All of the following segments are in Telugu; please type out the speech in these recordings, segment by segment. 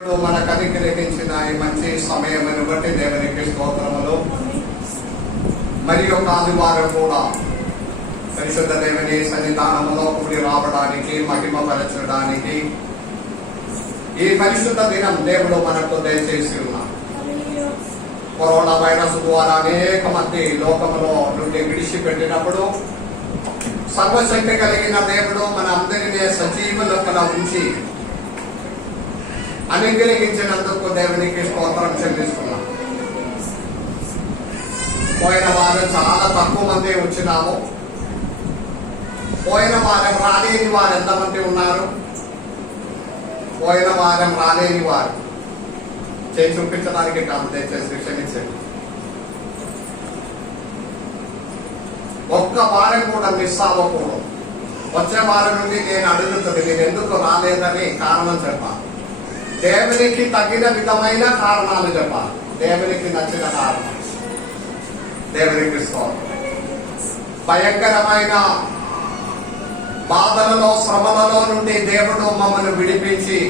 మనకు అనుగ్రహించిన ఈ మంచి సమయమును బట్టి దేవునికి స్తోత్రములు. మరి ఒక ఆదివారం కూడా పరిశుద్ధ దేవుని సన్నిధానములో కూడి రావడానికి, మహిమపరచడానికి ఈ పరిశుద్ధ దినం దేవుడు మనకు దయచేసి ఉన్నారు. కరోనా వైరస్ ద్వారా అనేక మంది లోకములో నుండి విడిచిపెట్టినప్పుడు సర్వశక్తి కలిగిన దేవుడు మన అందరినీ సజీవులుగా ఉంచి అనుగ్రహించినందుకు దేవునికి స్తోత్రం చెల్లిస్తున్నాం. పోయిన వారం చాలా తక్కువ మంది వచ్చినాము. పోయిన వారం రాలేని వారు ఎంతమంది ఉన్నారు? పోయిన వారం రాలేని వారు చేసి చూపించడానికి కాదు, దయచేసి క్షమించండి. ఒక్క వారం కూడా మిస్ అవ్వకూడదు. వచ్చే వారం నుండి నేను అడుగుతుంది, నేను ఎందుకు రాలేదని కారణం చెప్పాలి. దేవునికి తగిన విధమైన కారణాలు చెప్పాలి. దేవునికి నచ్చిన కారణం. దేవునికి స్తోత్రం. భయంకరమైన బాధలలో, శ్రమలలో నుండి దేవుడు మమ్మల్ని విడిపించి,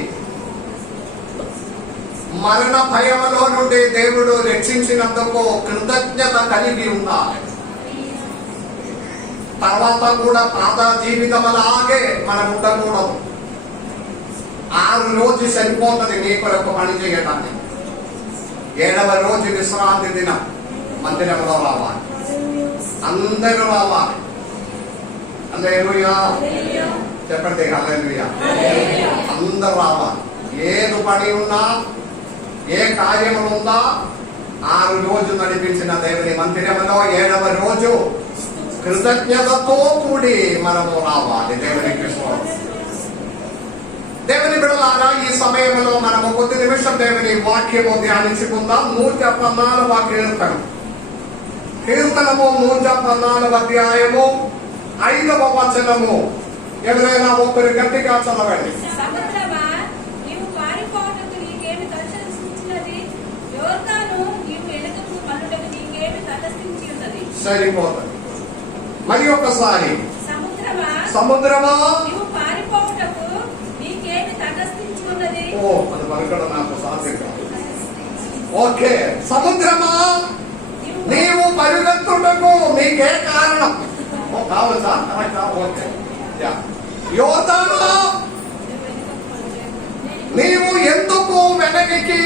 మరణ భయములో నుండి దేవుడు రక్షించినందుకు కృతజ్ఞత కలిగి ఉండాలి. తర్వాత కూడా పాత జీవితం అలాగే మనం ఉండకూడదు. 6 రోజు సరిపోతుంది నీ కొరకు పని చేయడానికి. 7వ రోజు విశ్రాంతి దినం మందిరంలో రావాలి. అందరూ రావాలి. హల్లెలూయా చెప్పండి, హల్లెలూయా. అందరూ రావాలి. ఏది పని ఉన్నా, ఏ కార్యములు ఉందా, 6 రోజు నడిపించిన దేవుని మందిరంలో 7వ రోజు కృతజ్ఞతతో కూడి మనము రావాలి. దేవునికి స్తోత్రం. దేవుని బిడ్డలారా, ఈ సమయంలో మనము కొద్ది నిమిషం దేవుని వాక్యము ధ్యానించుకుందాం. 114వ కీర్తనము 114వ అధ్యాయము 5వ వచనము. ఎవరైనా ఒకరు గట్టిగా చదవండి. సరిపోతుంది. మరి ఒకసారి, సముద్రమా అది పలకడం నాకు సాధ్యం కాదు. ఓకే, సముద్రమా నీవు పరిగెత్తుటకు నీకే కారణం కావచ్చా? ఓకే. యోర్దాను నీవు ఎందుకు వెనక్కి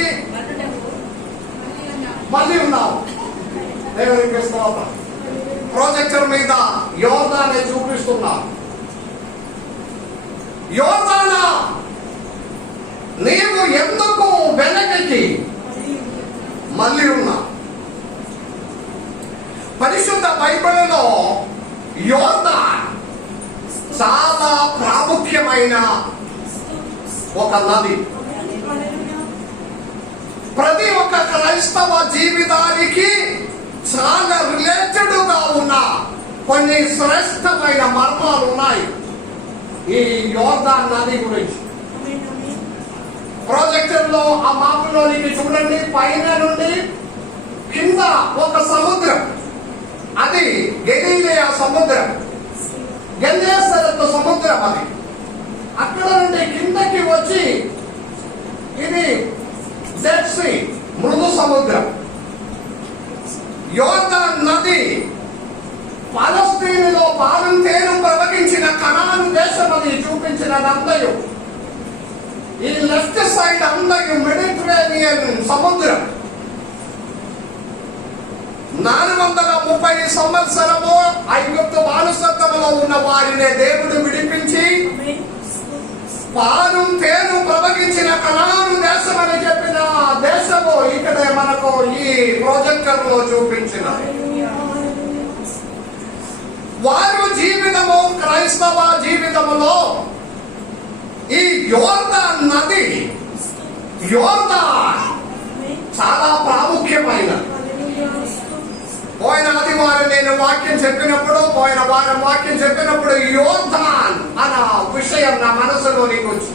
మళ్ళీ ఉన్నావు? దేవునికి స్తోత్రం. ప్రాజెక్టర్ మీద యోర్దానే చూపిస్తున్నా. యోర్దానా నీవు ఎందుకు వెనక్కి మళ్ళీ ఉన్నా? పరిశుద్ధ బైబిల్లో యోర్దాన్ చాలా ప్రాముఖ్యమైన ఒక నది. ప్రతి ఒక్క క్రైస్తవ జీవితానికి చాలా రిలేటెడ్ గా ఉన్న కొన్ని శ్రేష్టమైన మర్మాలు ఉన్నాయి ఈ యోర్దాన్ నది గురించి. ప్రాజెక్టర్ లో ఆ మాపులోనికి చూడండి. పైన నుండి కింద ఒక సముద్రం, అది గలిలయ సముద్రం, గెన్నేసరత్ సముద్రం. అది అక్కడ నుండి కిందకి వచ్చి ఇది డెడ్ సీ, మృదు సముద్రం. యోర్దాన్ నది పాలస్తీనులో పాలు తేనె ప్రవహించిన కనాను దేశం అది చూపించినదంతయు. ఈ లెఫ్ట్ సైడ్ అందరూ మెడిటరేనియన్ సముద్రం. 430 సంవత్సరము ఐగుప్తు బానిసత్వములో ఉన్న వారిని దేవుడు విడిపించి పాలు తేనె ప్రవహించిన కనాను దేశం అని చెప్పిన దేశము ఇక్కడే మనకు ఈ ప్రొజెక్టర్ లో చూపించిన వారు జీవితము. క్రైస్తవ జీవితములో ఈ యోర్దాన్ నది, యోర్దాన్ చాలా ప్రాముఖ్యమైనది. పోయిన ఆదివారం నేను వాక్యం చెప్పినప్పుడు యోర్దాన్ అన్న విషయం నా మనసులోనికి వచ్చి,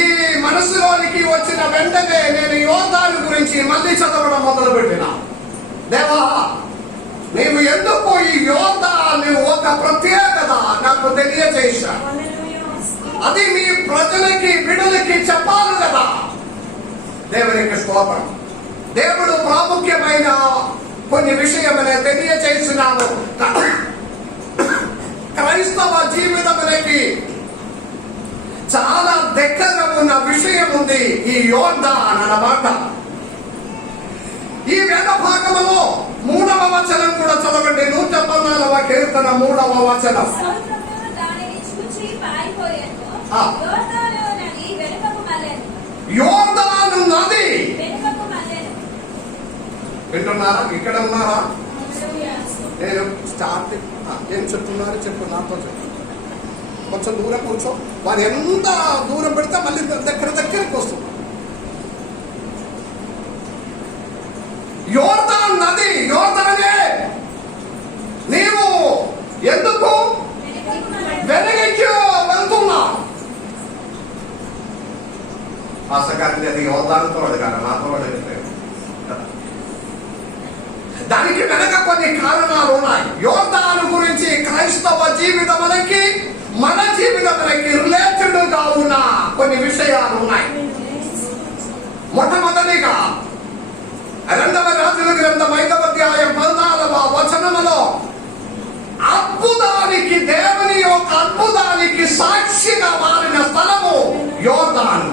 ఈ మనసులోనికి వచ్చిన వెంటనే నేను యోర్దాన్ గురించి మళ్ళీ చదవడం మొదలు పెట్టినా. దేవా, నీవు ఎందుకు ఈ యోర్దాన్ ఒక ప్రత్యేకత నాకు తెలియజేశా. అది మీ ప్రజలకి బిడ్డలకి చెప్పాలి కదా. దేవునికి స్తోత్రం. దేవుడు ప్రాముఖ్యమైన కొన్ని విషయమునే తెలియచేస్తున్నాను. క్రైస్తవ జీవితములకి చాలా దగ్గర ఉన్న విషయం ఉంది ఈ యోర్దాన్ అన్నమాట. ఈ వేద భాగములో 3వ వచనం కూడా చదవండి. 114వ కీర్తన 3వ వచనం. యోర్దాను నది వింటున్నారా? ఇక్కడ ఉన్నారా? నేను స్టార్టింగ్ ఏం చెప్తున్నారు చెప్పు, నాతో చెప్పు. కొంచెం దూరం కూర్చో. వారు ఎంత దూరం పెడితే మళ్ళీ దగ్గరికి వస్తుంది. యోర్దాన్ నది, యోర్దానే నీవు ఎందుకు వెనక్కి వెళ్తున్నావు? ఆశగారికి అది యోర్దాన్తో అడగాలి, నాతో అడగలేదు. దానికి వెనక కొన్ని కారణాలు ఉన్నాయి. యోర్దాను గురించి క్రైస్తవ జీవితములకి మన జీవితములకి రిలేటెడ్ గా ఉన్న కొన్ని విషయాలు ఉన్నాయి. మొట్టమొదటిగా 2వ రాజుల గ్రంథం 5వ అధ్యాయం 14వ వచనములో అద్భుతానికి, దేవుని యొక్క అద్భుతానికి సాక్షిగా మారిన స్థలము యోర్దాను.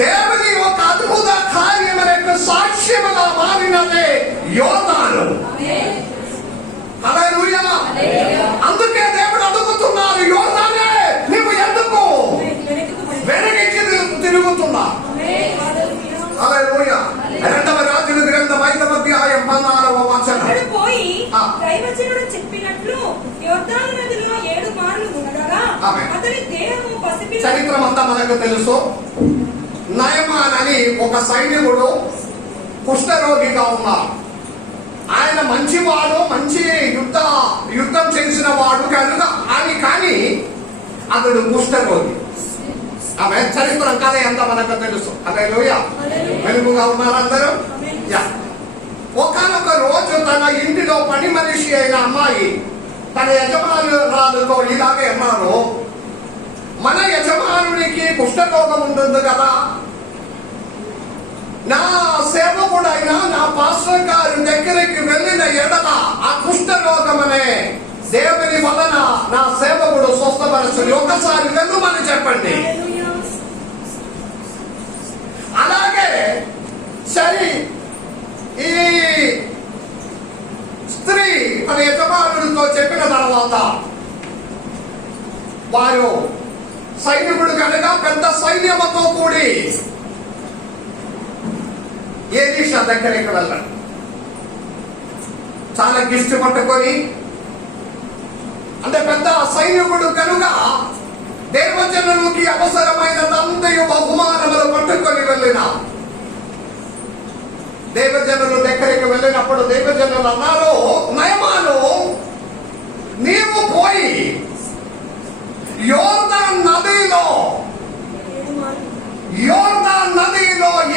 దేవుని యొక్క అద్భుత కార్యములకు సాక్ష్యముగా మారినదే యోర్దాను. హల్లెలూయా. అందుకే దేవుడు అడుగుతున్నారు, యోర్దానే నీవు ఎందుకు వెనక్కి తిరుగుతున్నా? హల్లెలూయా. 2వ రాజుల గ్రంథం 5వ అధ్యాయం 14వ వచనం. దైవజనుడు చెప్పినట్లు యోర్దాను నదిలో 7 మార్లు మునగగా అతని దేహము పసిపిల్ల. చరిత్ర అంతా మనకు తెలుసు. నయమాన్ అని ఒక సైనికుడు కుష్ఠరోగిగా ఉన్నారు. ఆయన మంచివాడు, మంచి యుద్ధం చేసిన వాడు కనుక అని, కానీ అతడు కుష్ఠరోగి. ఆమె చరిత్ర కథ ఎంత మనకు తెలుసు. హల్లెలూయా. వెలుగుగా ఉన్నారు అందరూ. ఒకనొక రోజు తన ఇంటిలో పని మనిషి అయిన అమ్మాయి తన యజమానురాలతో ఇలాగే అన్నారు, మన యజమానునికి కుష్ఠరోగం ఉంటుంది కదా, నా సేవకుడైన నా పాస్టర్ గారి దగ్గరికి వెళ్ళిన ఎడల ఆ కుష్ఠరోగం అనే దేవుని వలన నా సేవకుడు స్వస్థపరచుని, ఒక్కసారి వెళ్ళమని చెప్పండి. అలాగే సరే, ఈ స్త్రీ తన యజమానుడితో చెప్పిన తర్వాత వారు సైనికుడు కనుక పెద్ద సైన్యముతో కూడి ఎలీషా దగ్గరికి వెళ్ళాడు. చాలా గిష్టి పట్టుకొని, అంటే పెద్ద సైనికుడు కనుక దేవజనులకి అవసరమైనదంతయు బహుమానములు పట్టుకొని వెళ్ళిన దేవజనుల దగ్గరికి వెళ్ళినప్పుడు దేవజనులు అన్నారు, నయమాను నీవు పోయి యోర్దాన్ నదిలో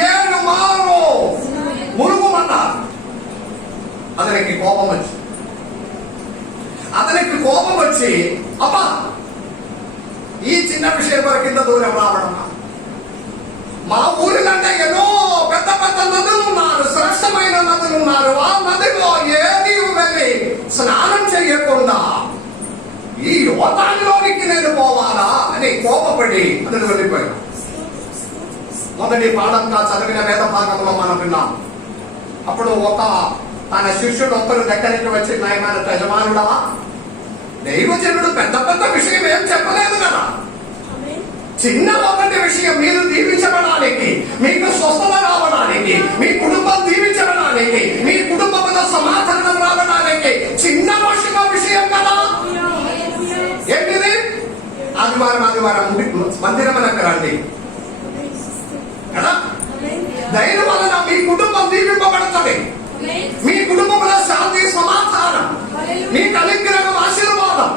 7 మార్లు మునుగుమన్నారు. అతనికి కోపం వచ్చి అబ్బా ఈ చిన్న విషయం వరకు కింద దూరం రావడం, మా ఊరికంటే ఎన్నో పెద్ద పెద్ద నదులు ఉన్నారు, శ్రేష్టమైన నదులు ఉన్నారు, ఆ నదిలో ఏది వెళ్ళి స్నానం చేయకుండా ఈ యోర్దానులోనికి నేను పోవాలా అని కోపపడి అతను వెళ్ళిపోయాడు. మొదటి పాఠంగా చదివిన వేద భాగంలో మనం విన్నాం. అప్పుడు తన శిష్యుడు ఒకరు దగ్గరికి వచ్చి, నయమైన యజమానుడా, దైవజనుడు పెద్ద పెద్ద విషయం ఏం చెప్పలేదు కదా, చిన్న ఒకటి విషయం మీరు దీవించబడానికి, మీకు స్వస్థత రావడానికి, మీ కుటుంబం దీవించబడానికి, మీ కుటుంబంలో సమాధానం రావడానికి చిన్న విషయం కదా. ఏంటిది? ఆదివారం మందిరమునకు రండి కదా. దైవం వలన మీ కుటుంబం దీవింపబడుతుంది, మీ కుటుంబంలో శాంతి సమాధానం, మీ అనుగ్రహం ఆశీర్వాదం,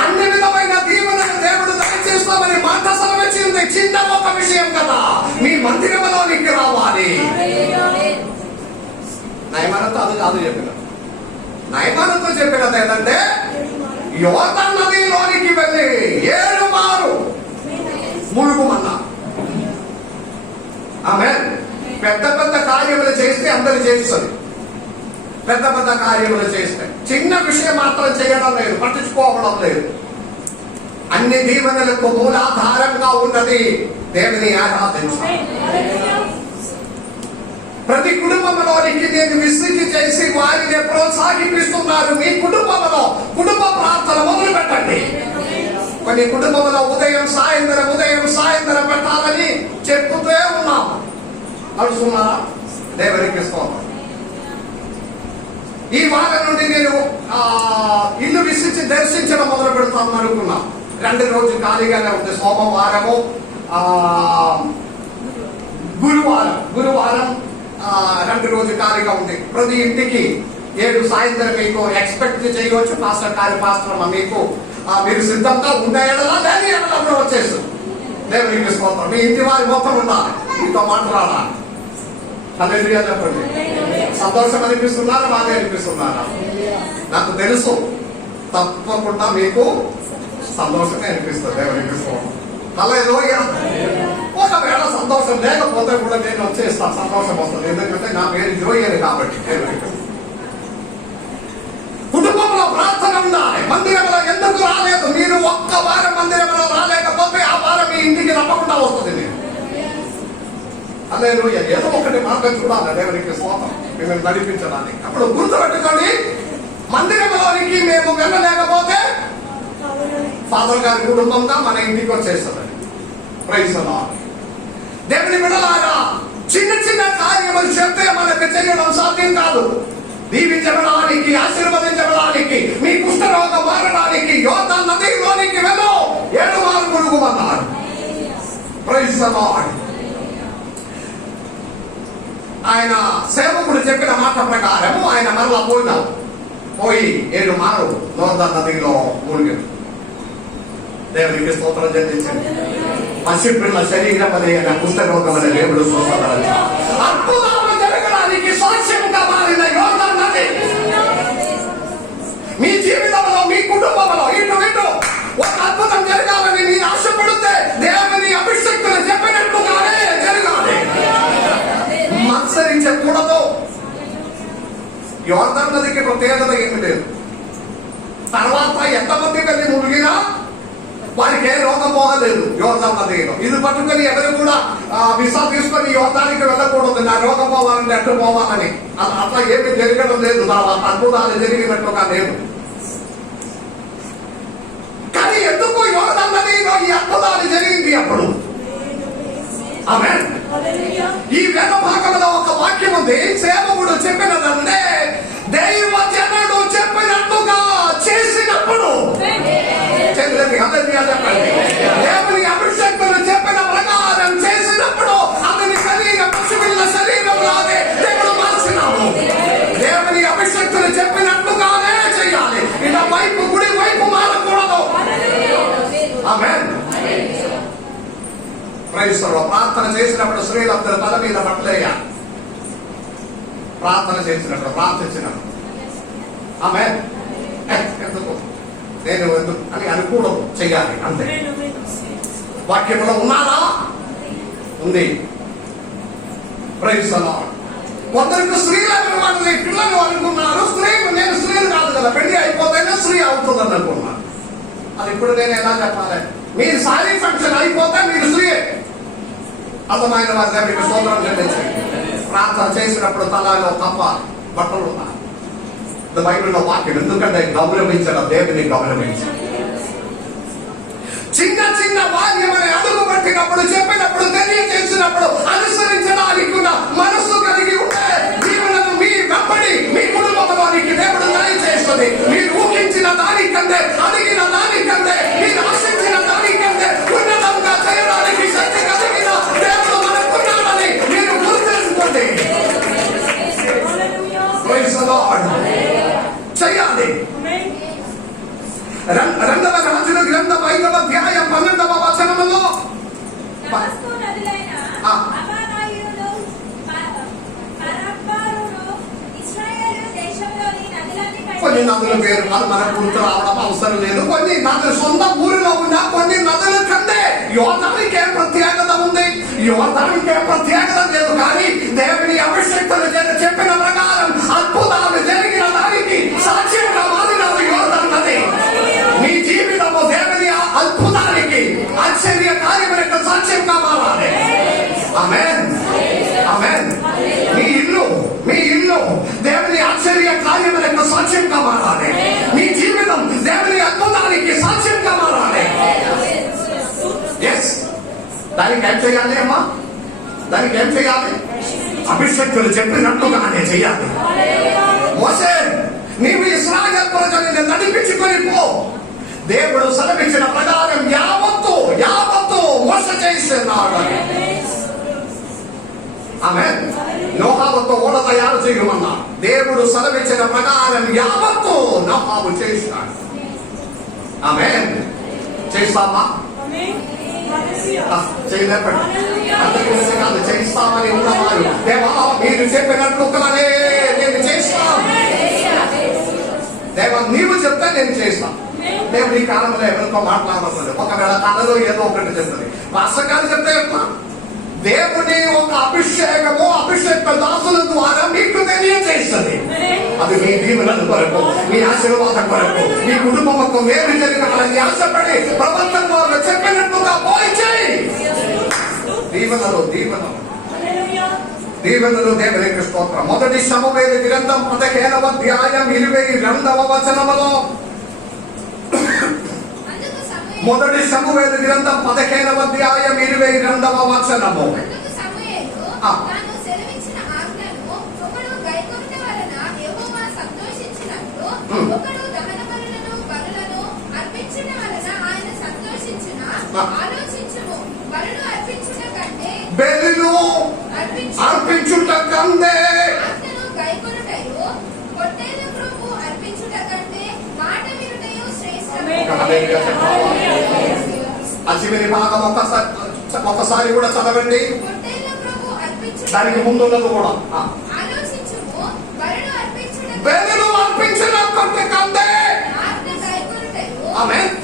అన్ని విధమైన దీవెనలు దేవుడు దయచేస్తామని మాట సెలవిచ్చింది. చిన్న ఒక విషయం కదా, మీ మందిరంలోనికి రావాలి. నయమానతో అది కాదు చెప్పిన, నయమానతో చెప్పినది ఏంటంటే యోర్దాను నదిలోనికి వెళ్ళి 7 మారు ములుగుమన్నా. ఆమె పెద్ద పెద్ద కార్యములు చేస్తే అందరు చేస్తుంది. పెద్ద పెద్ద కార్యములు చేస్తే చిన్న విషయం మాత్రం చేయడం లేదు, పట్టించుకోవడం లేదు. అన్ని దీవెనలకు మూలాధారంగా ఉన్నది దేవుని ఆరాధించాలి. ప్రతి కుటుంబంలోనికి నేను విసిగి చేసి వారిని ప్రోత్సాహిపిస్తున్నారు. మీ కుటుంబంలో కుటుంబ ప్రార్థన మొదలు పెట్టండి. కొన్ని కుటుంబంలో ఉదయం సాయంత్రం పెట్టాలని చెప్పుతూ ఉన్నాం. నడుస్తున్నారా? దేవునికి స్తోత్రం. ఈ వారం నుండి నేను ఇల్లు విసిచి దర్శించడం మొదలు పెడతాను అనుకున్నాం. 2 రోజులు ఖాళీగానే ఉంది. సోమవారము గురువారం 2 రోజులు ఖాళీగా ఉంది. ప్రతి ఇంటికి 7 సాయంత్రం మీకు ఎక్స్పెక్ట్ చేయవచ్చు. పాస్టర్ మీకు మీరు సిద్ధంగా ఉన్న ఎడలా దాని ఎడలా వచ్చేస్తుంది. దేవునికి స్తోత్రం. మీ ఇంటి వారి మొత్తం ఉండాలి, మీతో మాట్లాడాలి. హల్లెలూయా చెప్పండి. సంతోషం అనిపిస్తున్నారా? బాగా అనిపిస్తున్నారా? నాకు తెలుసు తప్పకుండా మీకు సంతోషమే అనిపిస్తుంది. దేవునికి స్తోత్రం. హల్లెలూయా. ఒకవేళ సంతోషం లేకపోతే కూడా నేను వచ్చేస్తాను, సంతోషం వస్తుంది. ఎందుకంటే నా పేరు జోయని కాబట్టి. కుటుంబంలో ప్రార్థన ఉండాలి. మందిరంలో ఎందుకు రాలేదు? మీరు ఒక్క వారం మందిరంలో రాలేకపోతే ఆ వారం మీ ఇంటికి తప్పకుండా వస్తుంది. నేను హల్లెలూయా. ఏదో ఒకటి మార్గం చూడాలి దేవునికి స్తోత్రం, మిమ్మల్ని నడిపించడానికి. అప్పుడు గుర్తుపెట్టుకోండి, మందిరంలోనికి మేము వెళ్ళలేకపోతే ఫాదర్ గారి కుటుంబంగా మన ఇంటికి వచ్చేస్తుంది. Praise the lord. దేవుని బిడ్డలారా, చిన్న చిన్న కార్యములు చెప్తే మనకు చేయడం సాధ్యం కాదు. దీవించబడానికి, ఆశీర్వదించబడానికి, మీ కుష్ఠరోగం మారడానికి యోర్దాను నదిలోనికి వెళ్ళు. 7 మార్లు మునుగుమన్నారు. Praise the lord. ఆయన సేవకుడు చెప్పిన మాట ప్రకారము ఆయన మరలా పోయి 7 మార్లు యోర్దాను నదిలో మునిగాడు. దేవునికి స్తోత్రం చెల్లించండి. పసిపిల్ల శరీరం అనే కుష్ఠరోగం అనే దేవుడు అద్భుతాలు జరగడానికి సాక్ష్యంగా మారిన యోర్దాను నది మీ జీవితంలో, మీ కుటుంబంలో ఇటు ఒక అద్భుతం జరగాలని మీరు ఆశపడితే దేవుని అభిషేక్తులు చెప్పినట్టుగానే జరగాలి. మత్సరించకూడదు. యోర్దాను నదికి ప్రత్యేకత ఏమి లేదు. తర్వాత ఎంతమంది వెళ్ళి మునిగినా వారికి ఏ రోగం పోగలేదు యోర్దాను నదిలో. ఇది పట్టుకొని ఎవరు కూడా విసా తీసుకొని యోర్దానికి వెళ్ళకూడదు, నా రోగం పోవాలని ఎట్టు పోవాలని. అట్లా ఏమి జరగడం లేదు. తర్వాత అద్భుతాలు జరిగినట్టుగా లేదు. కానీ ఎందుకు యోర్దాను నదిలో ఈ అద్భుతాలు జరిగింది? అప్పుడు ఆమేన్. ఈ వేద భాగంలో ఒక వాక్యం ఉంది. సేవకుడు చెప్పినదంటే దైవజనుడు చెప్పినట్టుగా చేసినప్పుడు దేవుని అభిషేక్తులు చెప్పిన ప్రకారం చేసినప్పుడు అతని శరీరం పసిపిల్ల శరీరం లాగే దేవుడు మార్చినాడు. దేవుని అభిషేక్తులు చెప్పినట్టుగానే చేయాలి. ఇలా వైపు గుడి వైపు మారకూడదు. ఆమేన్. Praise the Lord. ప్రార్థన చేసినప్పుడు స్త్రీలందరూ తల మీద బట్టలేయాలి. ప్రార్థన చేసినప్పుడు, ప్రార్థించినప్పుడు. ఆమేన్. ఎందుకు నేను ఎందుకు అని అనుకూడదు, చెయ్యాలి అంతే. వాక్యంలో ఉన్నారా? ఉంది. Praise the lord. కొందరికి స్త్రీలను వాళ్ళని పిల్లలు అనుకున్నారు. నేను స్త్రీలు కాదు కదా, పెళ్లి అయిపోతేనే స్త్రీ అవుతుందని అనుకున్నాను. అది ఇప్పుడు నేను ఎలా చెప్పాలి? మీరు సారీ ఫంక్షన్ అయిపోతే మీరు స్త్రీయే. అర్థమైన వారి దగ్గరికి స్తోత్రం చెల్లించండి. ప్రార్థన చేసినప్పుడు తలలో తప్ప బట్టలు ఉన్నాయి. బైబిల్లో వాక్యం ఎందుకంటే గౌరవించడం, దేవుని గౌరవించడం. చిన్న వాక్యమని అడుగు పెట్టినప్పుడు, చెప్పినప్పుడు, తెలియజేసినప్పుడు అనుసరించడానికి ఉన్న మనస్సు కలిగి ఉంటే జీవనము మీ వెంబడి మీ కుటుంబంలోనికి దేవుడు దయచేస్తుంది. మీరు ఊహించిన దానికంటే, అడిగిన దానికంటే, మీరు ఆశించిన దానికంటే ఉన్నతంగా చేయడానికి శక్తి కలిగిన దేవుడు మనకున్నాడని మీరు గుర్తించుకోండి. Praise the lord. చేయాలి. 2వ రాజుల గ్రంథం 5వ అధ్యాయం 12వ వచనములో కొన్ని నదుల పేరు కాదు మనకు గుర్తు రావడం అవసరం లేదు. కొన్ని నదులు సొంత ఊరిలో ఉన్న కొన్ని నదుల కంటే యోర్దానుకే ప్రత్యేకత ఉంది. యోర్దానుకే ప్రత్యేకత లేదు, కానీ దేవుని అభిషేక్తులు చెప్పిన ప్రకారం అద్భుతాలు జరిగిన దానికి సాక్ష్యంగా మారినారు యోర్దాను నది. నీ జీవితము దేవుని అద్భుతానికి ఆశ్చర్య కార్యముల యొక్క సాక్ష్యంగా మారాలి. ఆమేన్, ఆమేన్. మీ ఇల్లు దేవుని ఆశ్చర్య కార్యముల యొక్క సాక్ష్యంగా మారాలి. మీ జీవితం దేవుని అద్భుతానికి సాక్ష్యంగా మారాలి. ఎస్, దానికి ఏం చేయాలి అమ్మా? దానికి ఏం చేయాలి? అభిషేక్తులు చెప్పినట్టుగానే చేయాలి. మోసే, నీవు ఇశ్రాయేలు ప్రజలను నడిపించుకొని పో. దేవుడు సెలవిచ్చిన ప్రకారం యావత్తు మోసే చేస్తున్నాడు. ఆమేన్. నోహావుతో ఓడ తయారు చేయమన్నా దేవుడు సెలవిచ్చిన ప్రకారం యావత్తు నోహావు చేశాడు. ఆమేన్. చేస్తామా? చేయలేపండి. అంతకుమించి కాదు, చేస్తామని ఉన్నవారు దేవా మీరు చెప్పినట్లుగానే నేను చేస్తాను. దేవా నీవు చెప్తే నేను చేస్తాను. దేవుడి కాలంలో ఎవరితో మాట్లాడలేదు. ఒకవేళ కళలో ఏదో ఒకటి చెప్తుంది. వాస్తవాలు చెప్తే దేవుని ఒక అభిషేక దాసుల ద్వారా మీకు తెలియజేస్తుంది. అది మీ దీవెనల కొరకు, మీ ఆశీర్వాదం కొరకు, మీ కుటుంబం మేలు జరగాలని ఆశపడి ప్రవర్తన ద్వారా చెప్పినట్టుగా పోయి చేయి. దీవెనలు దేవునికి స్తోత్రం. మొదటి సమవేలు గ్రంథం 15వ అధ్యాయం 22వ వచనములో, మొదటి సమూయేలు గ్రంథం 15వ అధ్యాయం 22వ వచనము. బలులు అర్పించుట కంటే అచివిని భాగం ఒక్కసారి కూడా చదవండి. దానికి ముందున్నది కూడా బలులు అర్పించిన కంటే. ఆమేన్.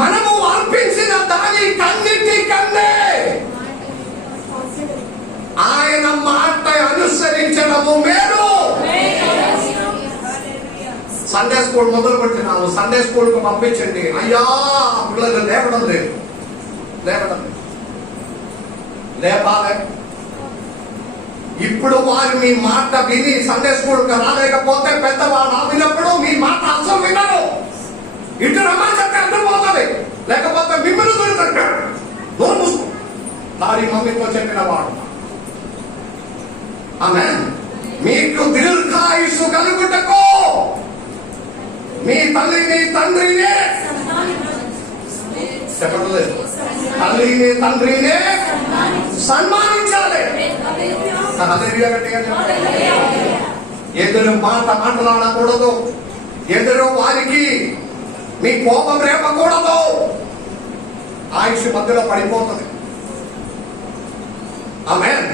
మనము అర్పించిన దాని కన్నిటి కంటే ఆయన మాట అనుసరించడము మేలు. సండే స్కూల్ మొదలు పెట్టినాము. సండే స్కూల్ కు పంపించండి. అయ్యా పిల్లలు లేపడం లేదు. లేపాలి. ఇప్పుడు వారు మీ మాట విని సండే స్కూల్ కు రాలేకపోతే పెద్దవాడు ఆపినప్పుడు మీ మాట అసలు వినరు. ఇటు రమ్మని చెప్తే అర్థమవుతుంది. లేకపోతే మిమ్మల్ని దొరుకుతాడు. నోరు మూసుకో. దాని మమ్మీతో చెప్పిన వాడు. ఆమేన్. మీకు దీర్ఘాయుషు కలుగుటకు మీ తల్లిని తండ్రిని చెప్పలేదు. తల్లిని తండ్రిని సన్మానించాలి. ఎదురు మాట మాట్లాడకూడదు. ఎదురు వారికి మీ కోపం రేపకూడదు. ఆయుష్ మధ్యలో పడిపోతుంది. ఆమేన్.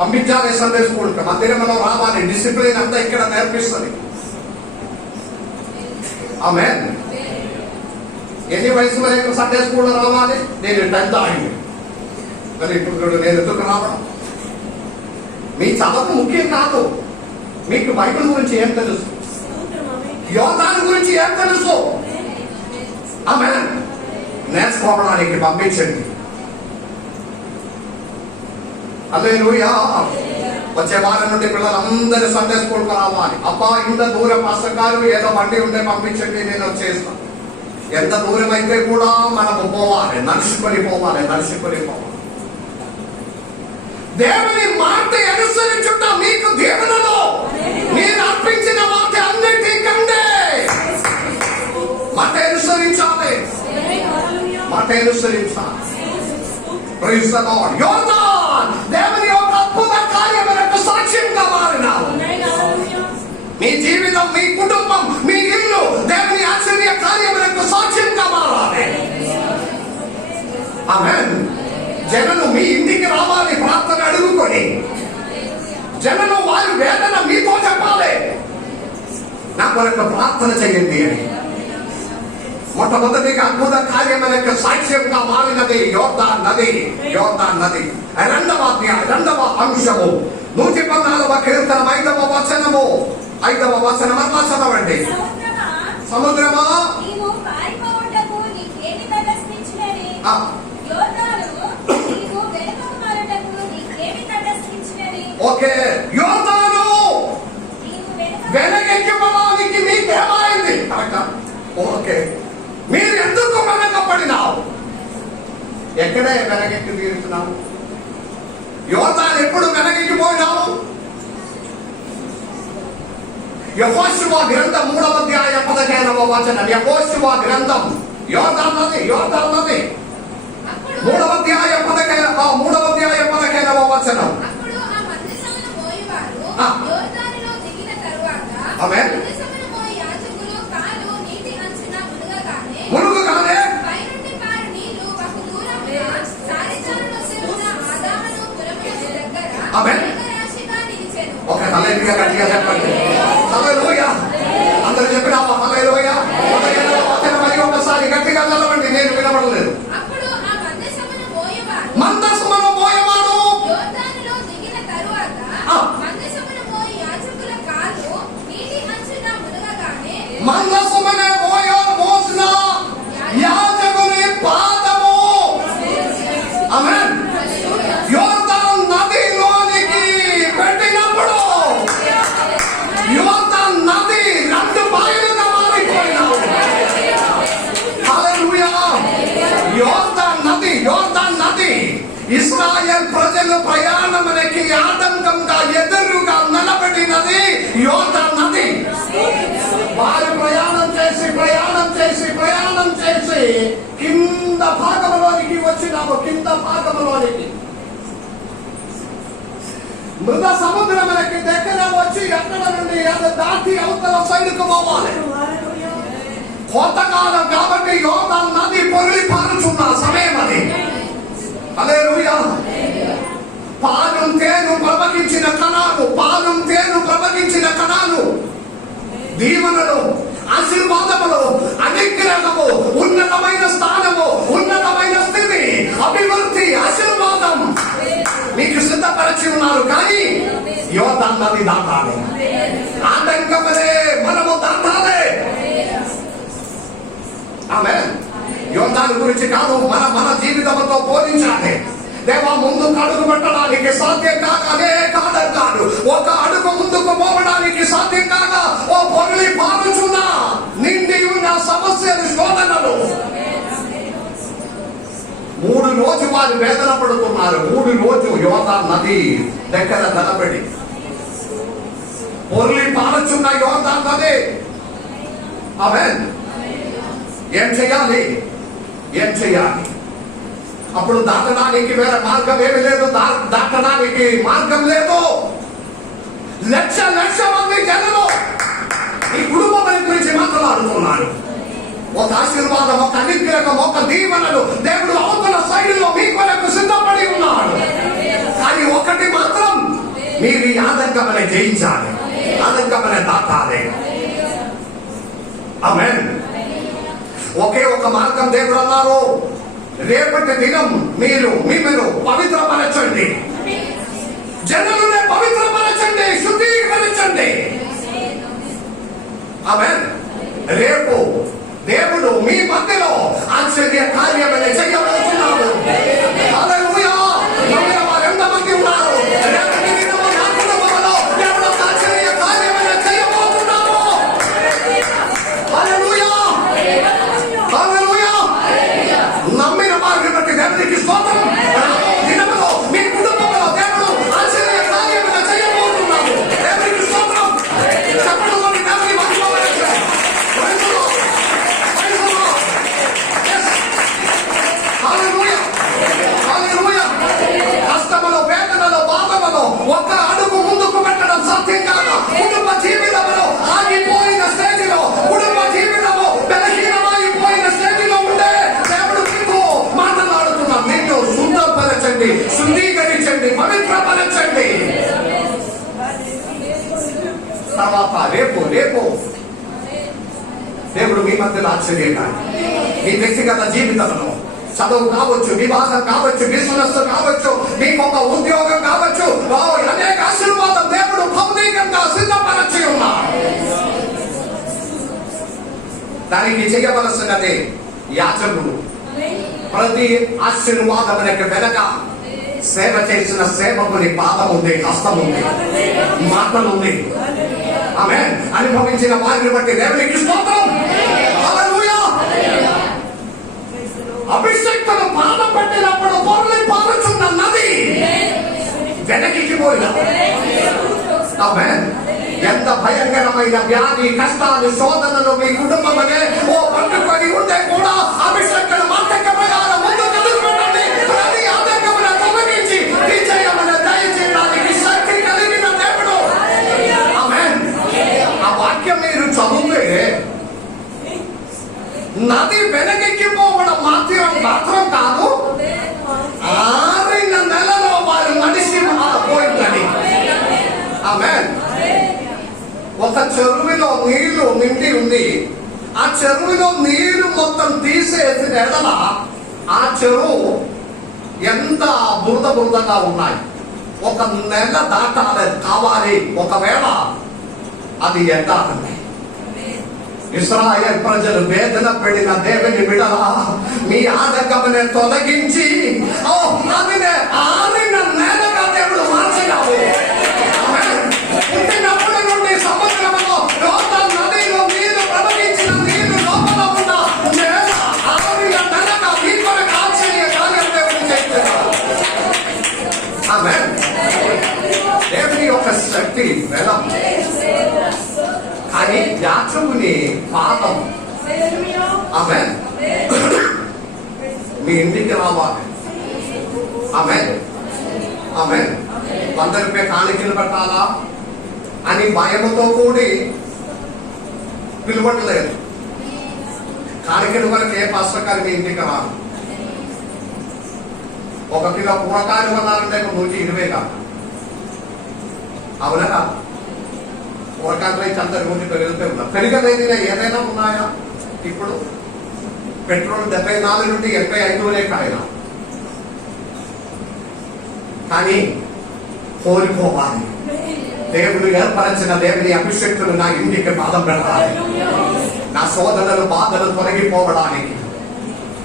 పంపించాలి సండే స్కూల్ కి. మందిరంలో రావాలి. డిసిప్లిన్ అంతా ఇక్కడ నేర్పిస్తుంది. ఆమేన్. ఎన్ని వయసు వరకు సండే స్కూల్ రావాలి? నేను 10th ఆగింది. మరి ఇప్పుడు నేను ఎందుకు రావడం? మీ చదువు ముఖ్యం కాదు. మీకు బైబిల్ గురించి ఏం తెలుసు? యోర్దాను గురించి ఏం తెలుసు? ఆమేన్. నేర్చుకోవడానికి పంపించండి. హల్లెలూయా. వచ్చే వారం నుండి పిల్లలందరూ సండే స్కూల్ కు రావాలి. అబ్బా ఇంత దూరం పాస్టర్ గారు ఏదో బండి ఉంటే పంపించండి, నేను వచ్చేస్తాను. ఎంత దూరం అయితే కూడా మనము పోవాలి. నడుచుకొని పోవాలి. దేవుని మాట అనుసరించుట మీకు దీవెనలో. నేను అర్పించిన మాట అన్నిటికంటే మాట అనుసరించాలి. Praise the lord. యోర్దాన్ దేవుని యొక్క అద్భుత కార్యములకు సాక్ష్యంగా మారినావు. మీ జీవితం, మీ కుటుంబం, మీ ఇల్లు దేవుని ఆశ్చర్య కార్యములకు సాక్ష్యంగా మారాలి. ఆమేన్. జనులు మీ ఇంటికి రావాలి ప్రార్థన అడుగుకొని. జనులు వారి వేదన మీతో చెప్పాలి, నా కొరకు ప్రార్థన చేయండి అని. మొట్టమొదటిగా అద్భుత కార్యములకు సాక్ష్యంగా మారినది యోర్దాను నది. యోర్దాను నది రెండవ అంశము 114వ కీర్తన 5వ వచనము. 5వ వచనం అట్లా చదవండి. సముద్రమా నీవు పారిపోవుటకు నీకేమి తటస్థించినది? యోర్దాను నీవు వెనుకకు మరలుటకు నీకేమి తటస్థించినది? ఓకే, యోర్దాను వెనకెక్కిపోవడానికి మీకేమైంది? ఓకే, మీరు ఎందుకు వెనకపడినావు? ఎక్కడే వెనకెక్కి తీరుతున్నావు? యోర్దాను ఎప్పుడు వెనకెక్కిపోయినావు? యెహోషువ గ్రంథం 3వ అధ్యాయం 15వ వచనం. యెహోషువ గ్రంథం యోర్దాను నది 3వ అధ్యాయం 15వ వచనం. అప్పుడు ఆ మందసమును మోయువారు యోర్దానులో దిగిన తరువాత ఆమేన్. మందసమును మోయి యాజకులు కాలు నీటి అంచున మునుగుగానే పైనుండి పారు నీళ్లు బహు దూరమున సారిచారునొసెనున్న ఆదామును పురమునకు దగ్గర ఆమేన్. మేఘరాశిగా నిలిచెను. ఒక హల్లెలూయా గట్టిగా చెప్పండి. హల్లెలూయా. అందరూ చెప్పినావా హల్లెలూయా? మరి ఒకసారి గట్టిగా చదవండి, నేను వినబడలేదు. అప్పుడు ఆ మందసమును మోయువారు మందసమును మోయవాడు యోర్దానులో దిగిన తరువాత మందసమును మోయి యాజకుల కాలు నీటి అంచున మునగగానే మందసమునే మోసిన యాజకుని పాదము ఆమేన్ యోర్దాను నదిలోనికి పెట్టినప్పుడు యోర్దాను నది 2 పాయలుగా మారిపోయినావు. హల్లెలూయా. యోర్దాను నది ఇశ్రాయేల్ ప్రజలు ప్రయాణమునకి ఆటంకంగా ఎదురుగా నిలబడినది యోర్దాను నది. వారు ప్రయాణం చేసి కింద భాగంలోనికి వచ్చినాము. కింద భాగంలోనికి మృత సముద్రములకి దగ్గర వచ్చి ఎక్కడ నుండి అది దాటి అవతల సైడ్కు పోవాలి. కోతకాలం కాబట్టి యోర్దాను నది పొర్లి పారుచున్న సమయం అది. హల్లెలూయా. పాలు తేను ప్రవహించిన కణాలు దీవెనలు, ఆశీర్వాదములు, అనుగ్రహము, ఉన్నతమైన స్థానము, ఉన్నతమైన స్థితి, అభివృద్ధి, ఆశీర్వాదం మీకు సిద్ధపరిచి ఉన్నారు. కానీ యోర్దాను నది దాటాలి. ఆటంకమనే మనము దాటాలి. ఆమేన్. యోర్దాను గురించి కాదు, మన జీవితంతో పోలించాలి. దేవా ముందుకు అడుగు పెట్టడానికి సాధ్యం కాక అనేక ఆటంకాలు, ఒక అడుగు ముందుకు పోవడానికి సాధ్యం కాక ఓ పొరలి పారుచున్న నిండి ఉన్న సమస్యలు, శోధనలు 3 రోజులు వారు వేదన పడుతున్నారు. 3 రోజులు యోర్దాను నది దగ్గర నిలబడి పొరలి పారుచున్న యోర్దాను నది. ఆమేన్. ఏం చేయాలి? అప్పుడు దాటడానికి వేరే మార్గం ఏమి లేదు. దాటడానికి మార్గం లేదు. లక్ష మంది జనులు ఈ కుటుంబం గురించి మాట్లాడుతున్నాడు. ఒక ఆశీర్వాదం, ఒక అనుగ్రహం, ఒక దీవెనలు దేవుడు అవతల సైడ్లో మీ కొరకు సిద్ధపడి ఉన్నాడు. కానీ ఒకటి మాత్రం, మీరు ఈ ఆటంకమని జయించాలి, ఆటంకమని దాటాలి. ఆమేన్. ఒకే ఒక మార్గం దేవుడు అన్నారు, రేపటి దినం మీరు మిమ్మల్ని పవిత్రపరచండి, జనులనే పవిత్రపరచండి, శుద్ధీకరించండి. ఆమేన్. రేపు దేవుడు మీ మధ్యలో ఆశ్చర్య కార్యమని చేయబోతున్నాడు. హల్లెలూయా. నమ్మిన వారు ఎంతమంది ఉన్నారు? రేపటి దినము నా కుటుంబంలో దేవుడు ఒక ఆశ్చర్య కార్యమని చేయబోతున్నాడు. హల్లెలూయా. హల్లెలూయా. నమ్మిన వారిని బట్టి దేవునికి స్తోత్రం. దినములో మీ కుటుంబంలో దేవుడు ఆశ్చర్య కార్యమని చేయబోతున్నాడు. దేవునికి స్తోత్రం. చెప్పడంలోని దేవుని మహిమపరచండి. Hallelujah. Hallelujah. మీ మధ్యలో ఆశ్చర్యకారి. మీ వ్యక్తిగత జీవితంలో చదువు కావచ్చు, వివాహం కావచ్చు, బిజినెస్ కావచ్చు, మీకు ఒక ఉద్యోగం కావచ్చు, అనేక ఆశీర్వాదం దేవుడు భౌతికంగా సిద్ధపరచి ఉన్నాడు. దానికి చేయవలసినది యాజకుడు. ప్రతి ఆశీర్వాదమునికి వెనక సేవ చేసిన సేవకుని పాదం ఉంది, హస్తం ఉంది, మాటలు ఉంది. ఆమేన్. అనుభవించిన వారిని బట్టి దేవునికి స్తోత్రం. హల్లెలూయా. అభిషేక్తులు పాదం పెట్టినప్పుడు పొరలి పారుచున్న నది వెనక్కి పోయినా. ఆమేన్. ఎంత భయంకరమైన వ్యాధి, కష్టాలు, శోధనలు మీ కుటుంబమనే పట్టుకొని ఉంటే కూడా అభిషేక్తుల మాట ప్రకారం ముందుకు ఎదుర్కొనండి. ప్రతి ఆటంకమును తొలగించి విజయమును దయచేయడానికి శక్తి కలిగిన దేవుడు. ఆమేన్. ఆ వాక్యం మీరు చదివితే నది వెనకెక్కిపోవడం మాత్రం కాదు, 6 నెలలో వారు నడిచి పోయిందని. ఆమేన్. ఒక చెరువులో నీళ్లు నిండి ఉంది. ఆ చెరువులో నీళ్లు మొత్తం తీసేసిన ఎడల ఆ చెరువు ఎంత బురదగా ఉన్నాయి. 1 నెల దాటాలి కావాలి. ఒకవేళ అది ఎండాలండి. ఇశ్రాయేల్ ప్రజలు వేదన పడిన దేవుని బిడ్డలా, మీ ఆటంకమునే తొలగించి నదినే 6 నెలగా దేవుడు మార్చినాడు. పుట్టినప్పటి నుండి సముద్రంలో నదిలో నీళ్లు ప్రవహించిన నీళ్లు లోపల ఉన్న నేల 6 నెలగా మీ కొరకు ఆశ్చర్య కార్యం దేవుడు చేస్తున్నాడు. ఆమేన్. దేవుని యొక్క శక్తి బలం. కానీ యాజకుని పాదం ఆమేన్ మీ ఇంటికి రావాలి. ఆమేన్. ఆమేన్. 100 రూపాయలు కాணிకలు పెట్టాలా అని భయముతో కూడి పిలువట్లేదు. కాணிకల వరకు ఏ పాస్టర్ గారు మీ ఇంటికి రాదు. 1 కిలో కూరగాయలు కొనాలంటే 120 కాదు. అవునా కాదు? కూరగాయలు రైతు అందరి రోజు పెరుగుతూ ఉన్నారు. పెరగలేదు ఏదైనా ఉన్నాయా? ఇప్పుడు పెట్రోల్ 74 నుండి 85 కాయనా. కానీ కోరుకోవాలి. దేవుడు ఏర్పరచిన దేవుని అభిషేక్తులు నా ఇంటికి పాదం పెడతాయి. నా సోదరులు బాధలు తొలగిపోవడానికి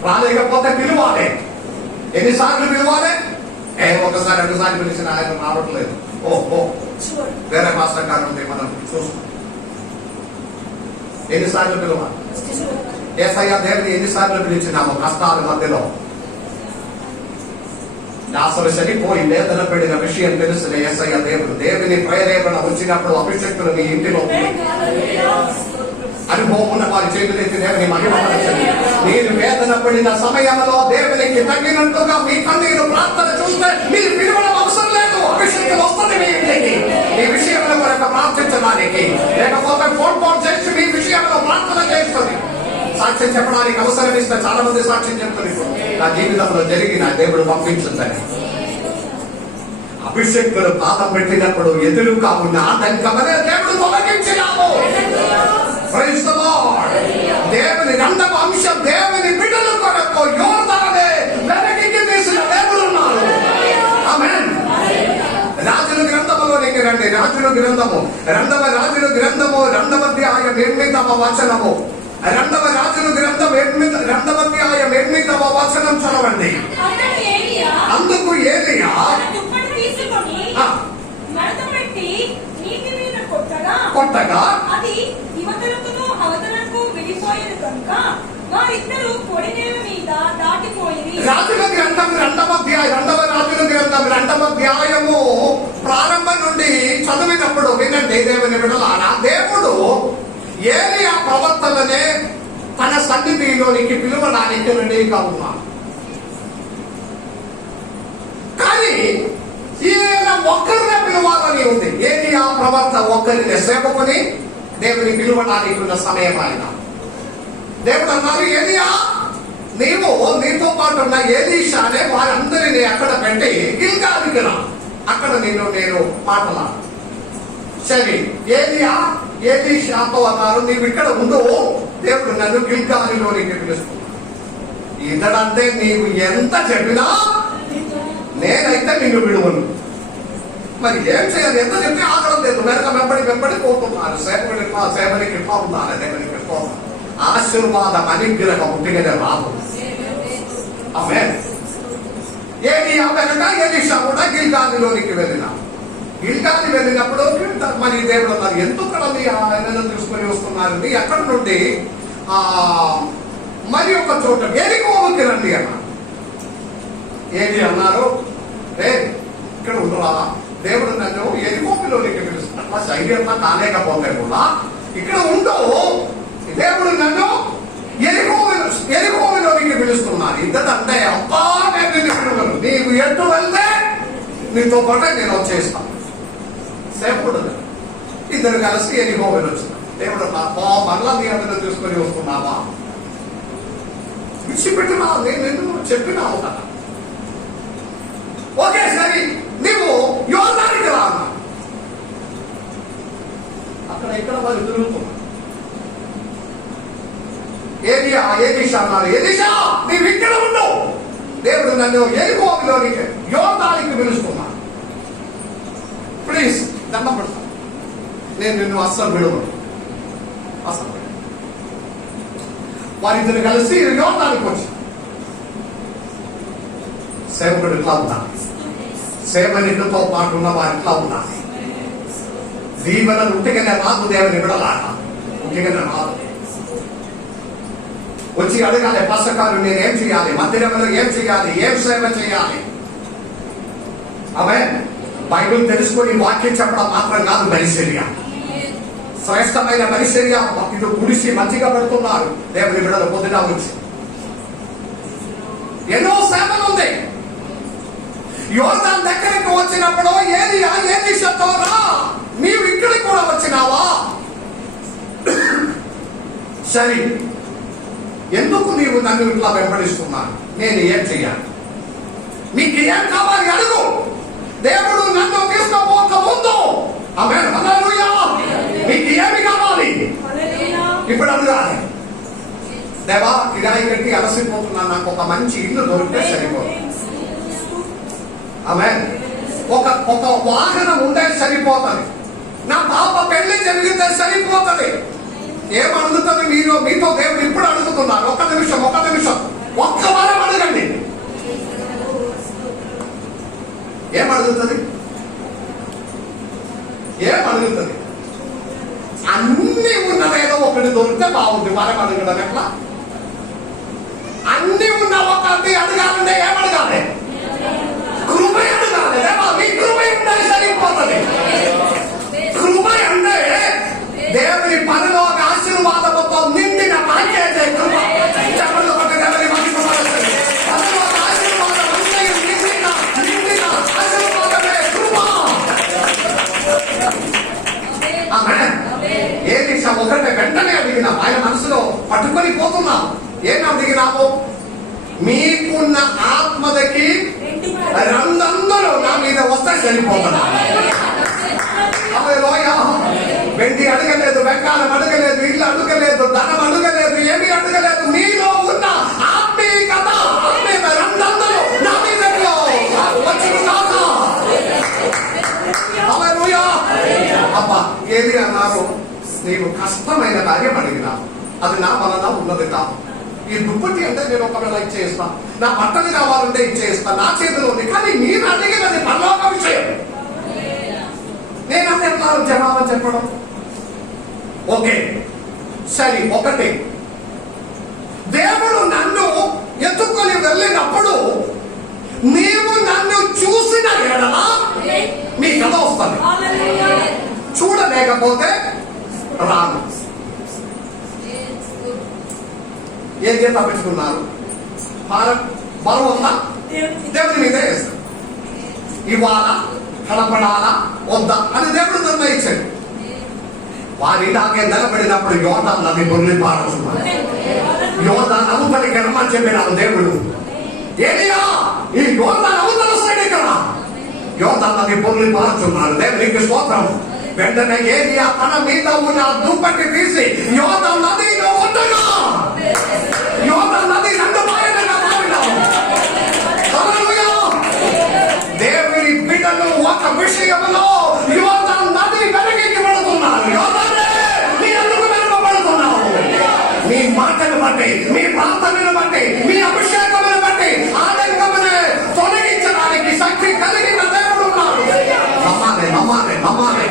రాలేకపోతే పిలవాలి. ఎన్నిసార్లు పిలవాలి? 1 2 సార్లు పిలిచిన ఆయన రావట్లేదు. వేరే పాస్టర్ ఉంటే మనం చూస్తాం. ఎన్నిసార్లు పిలవాలి? యేసయ్య దేవుని ఎన్నిసార్లు పిలిచినాము కష్టాల మధ్యలో. లాజరు చనిపోయి వేదన పడిన విషయం తెలిసిన యేసయ్య దేవుడు దేవుని ప్రేరేపణ వచ్చినప్పుడు అభిషేక్తులు మీ ఇంటిలో అనుభవం ఉన్న వారి చేతులెత్తి దేవుని మహిమపరచండి. మీరు వేదన పడిన సమయంలో దేవునికి తగినట్టుగా మీ కన్నీరు ప్రార్థన చూస్తే మీరు పిలవడం అవసరం లేదు. అభిషేక్తులు వస్తుంది మీ ఇంటికి మీ విషయంలో కొరకు ప్రార్థించడానికి. లేకపోతే ఫోన్ చేసి మీ విషయంలో ప్రార్థన చేస్తుంది. సాక్ష్యం చెప్పడానికి అవసరం ఇస్తే చాలా మంది సాక్ష్యం చెప్తున్నారు. నా జీవితంలో జరిగిన దేవుడు పంపించుందని. అభిషేక్తులు పాదం పెట్టినప్పుడు ఎదురుగా ఉన్న ఆటంకమనే దేవుడు తొలగించినాము. Praise the lord. దేవుని 2వ అంశం దేవుని బిడ్డల కొరకు యోర్దానే వెనక్కి తీసిన దేవుడు ఉన్నారు. ఆమేన్. రాజుల గ్రంథములోనికి రండి. రాజుల గ్రంథము 2వ రాజుల గ్రంథము 2వ అధ్యాయం 8వ వచనము. 2వ రాజుల గ్రంథం 2వ అధ్యాయం 8వ వచనం చదవండి. అందుకు ఏలీయా కొట్టగా అది యువతలకును అవతలకు విడిపోయేది కనుక వారిద్దరూ పొడి నేల మీద దాటిపోయింది. రాజుల గ్రంథం 2వ అధ్యాయం 2వ రాజుల గ్రంథం 2వ అధ్యాయము ప్రారంభం నుండి చదివినప్పుడు వినండి దేవుని బిడ్డలారా. దేవుడు ఏలీయా ప్రవక్తలనే తన సన్నిధిలోనికి పిలువడానికి రెడీగా ఉన్నాడు. కానీ ఈయన ఒక్కరినే పిలవాలని ఉంది. ఏలీయా ప్రవక్త ఒక్కరిని సేవకుని దేవుని పిలువడానికి ఉన్న సమయం ఆయన. దేవుడు అన్నారు, ఏలీయా నీవు నీతో పాటు ఉన్న ఎలీషానే వారందరినీ అక్కడ పెట్టి గిల్గాలికి రా, అక్కడ నేను పాటలా. సరే ఏలియా ఎలీషాతో అన్నారు, నీవు ఇక్కడ ఉండు, దేవుడు నన్ను గిల్గాలిలోనికి పిలుస్తున్నాడు. ఇతడంటే నీవు ఎంత చెప్పినా నేనైతే నిన్ను విడువను. మరి ఏం చేయాలి? ఎంత చెప్పి ఆగడం లేదు. వెనక వెంబడి పోతున్నారు. సేవనికి ఇట్లా ఉన్నారు, దేవునికి ఇట్లా ఉన్నారు. ఆశీర్వాదం అనుగ్రహం ఉంటేనే రాదు. ఆమేన్. ఏలియా వెనక ఎలీషా కూడా గిల్గాలిలోనికి వెళ్ళినారు. గిల్గాలి వెళ్ళినప్పుడు మరి దేవుడు అన్నారు, ఎందుకు ఆయన తీసుకొని వస్తున్నారు? ఎక్కడి నుండి మరి ఒక చోట ఎరికోకి రండి అన్నారు. ఏలి అన్నారు, ఇక్కడ ఉండరా, దేవుడు నన్ను ఎరికోకిలోనికి పిలుస్తున్నా. అట్లా శైర్యంగా కాలేకపోతే కూడా ఇక్కడ ఉండు, దేవుడు నన్ను ఎరికోవిలోనికి పిలుస్తున్నారు. ఇద్దరంటే అబ్బా నేను నిన్ను పిలువను, నీవు ఎటు వెళ్తే నీతో పాటే నేను వచ్చేస్తాను. సేపుడు ఇద్దరు కలిసి ఎరికోవిలు వచ్చినారు. దేవుడు మరలా నీ అందరూ తీసుకొని వస్తున్నావా? విడిచిపెట్టినా నేను ఎందుకు చెప్పినావు కదా. ఓకే సరే, నీవు యోర్దానికి రా అన్నా. అక్కడ ఇక్కడ వాళ్ళు తిరుగుతున్నారు. ఎలీషా అన్నారు, ఎలీషా నీవు ఇక్కడ ఉండు, దేవుడు నన్ను ఎరికోవిలోనికి యోర్దానికి పిలుస్తున్నా. ప్లీజ్ దండం పెడతా, నేను నిన్ను అస్సలు విడవను. అసలు వారిద్దరు కలిసి యోర్దానికి వచ్చి సేవకుడు ఇట్లా ఉండాలి, సేవనితో పాటు ఉన్న వారు ఇట్లా ఉండాలి. దీవెనలు ఉంటేగానే రాదు, దేవుని విడలాగా ఉంటేగానే రాదు. వచ్చి అడగాలి, పసకాలు నేనేం చేయాలి, మందిరంలో ఏం చేయాలి, ఏం సేవ చేయాలి. ఆమేన్. బైబిల్ తెలుసుకొని వాక్యం చెప్పడం మాత్రం కాదు పరిచర్య, శ్రేష్టమైన పరిచర్య. ఇటు గుడిసి మంచిగా పెడుతున్నారు దేవుని బిడ్డలు పొద్దున వచ్చి. ఎన్నో సేవలు ఉంది. యోర్దాను దగ్గరికి వచ్చినప్పుడు ఏలియా ఎలీషాతో రా, నీవు ఇక్కడికి కూడా వచ్చినావా? సరే, ఎందుకు నీవు నన్ను ఇట్లా వెంబడిస్తున్నాను? నేను ఏం చెయ్యాలి? నీకు ఏం కావాలి అడుగు, దేవుడు నన్ను తీసుకోపోక ముందు. ఆమేన్. హల్లెలూయా. నీకు ఏమి కావాలి ఇప్పుడు అడగాలి. దేవా, కిరాయి కట్టి అలసిపోతున్నాను, నాకు ఒక మంచి ఇల్లు దొరికితే సరిపోతుంది. ఆమేన్. ఒక వాహనం ఉంటే సరిపోతుంది. నా పాప పెళ్లి జరిగితే సరిపోతుంది. ఏం అడుగుతుంది మీరు? మీతో దేవుడు ఇప్పుడు అడుగుతున్నారు. ఒక్క నిమిషం ఒక్క వారం అడగండి. ఏం అడుగుతుంది? అన్ని ఉన్నదేదో ఒకటి దొరికితే బాగుంది. వారం అడగడం ఎట్లా? అన్ని ఉన్న ఒకటి అడగాలంటే ఏం అడగాలి? కృప అడగాలి. మీ కృప ఉంటే సరిపోతుంది. కృప అంటే దేవుని పరలోక ఆశీర్వాదముతో నిండిన ప్యాకేజ్ కృప. చెప్పండి ఒకటి, దేవుని మహిమపరచండి. పరలోక ఆశీర్వాదం అంటే నిండిన ఆశీర్వాదమే కృప. ఆమేన్. ఎలీషా ఒకటే వెంటనే అడిగినా, ఆయన మనసులో పట్టుకొని పోతున్నావు. ఏం అడిగినావు? మీకున్న ఆత్మదకి రెండందరూ నా మీద వస్తే సరిపోతున్నా. వెండి అడగలేదు, వెంకాలం అడగలేదు, ఇల్లు అడగలేదు, ధనం అడగలేదు, ఏమి అడగలేదు. మీలో ఉన్న ఆత్మీయత రెండందరూ నా మీద వచ్చిన కాదు. అబ్బా, ఏది అన్నారు? నీవు కష్టమైన కార్యం అడిగినావు, అది నా వలన ఉన్నది కాదు. ఈ దుప్పటి అంటే నేను ఒకవేళ ఇచ్చేస్తాను, నా బట్టలు కావాలంటే ఇచ్చేస్తాను, నా చేతిలో ఉంది. కానీ మీరు అడిగినది పరలోక విషయం. నేనంటే ఎట్లా జవాబు చెప్పడం? ఓకే సరే, ఒకటి, దేవుడు నన్ను ఎత్తుకొని వెళ్ళినప్పుడు నీవు నన్ను చూసిన ఎడల మీ కథ వస్తుంది. చూడలేకపోతే రాను. ఏం చేత తప్పించుకున్నారు? బలం ఉందా? దేవుడి మీదే వేస్తారు. ఇవాళ కనపడాలా వద్దా అని దేవుడు నిర్ణయించాడు. వారి ఇలాగే నిలబడినప్పుడు యోర్దాను నది పొర్లి పారుతున్నారు. యోర్దాను అవతలికి రమ్మని చెప్పినాడు దేవుడు. ఏలియా, ఈ యోర్దాను అవతల సైడ్ కదా, యోర్దాను నది పొర్లి పారుతున్నారు. దేవునికి స్తోత్రం. వెంటనే ఏలియా తన మీద ఉన్న దుప్పటి తీసి యోర్దాను నదిలో ఉండగా యోర్దాను నది 2 పాయలుగా మారినాం. హల్లెలూయా. దేవుని బిడ్డలు ఒక విషయంలో యోర్దాను నది వెనక్కి పడుతున్నారు. యోర్దానే, నీ ఎందుకు వెనుకబడుతున్నావు? మీ మాటను బట్టి, మీ ప్రార్థనను బట్టి, మీ అభిషేకమును బట్టి ఆటంకమును తొలగించడానికి శక్తి కలిగిన దేవుడు ఉన్నాడు. నమ్మాలి, నమ్మాలి, నమ్మాలి.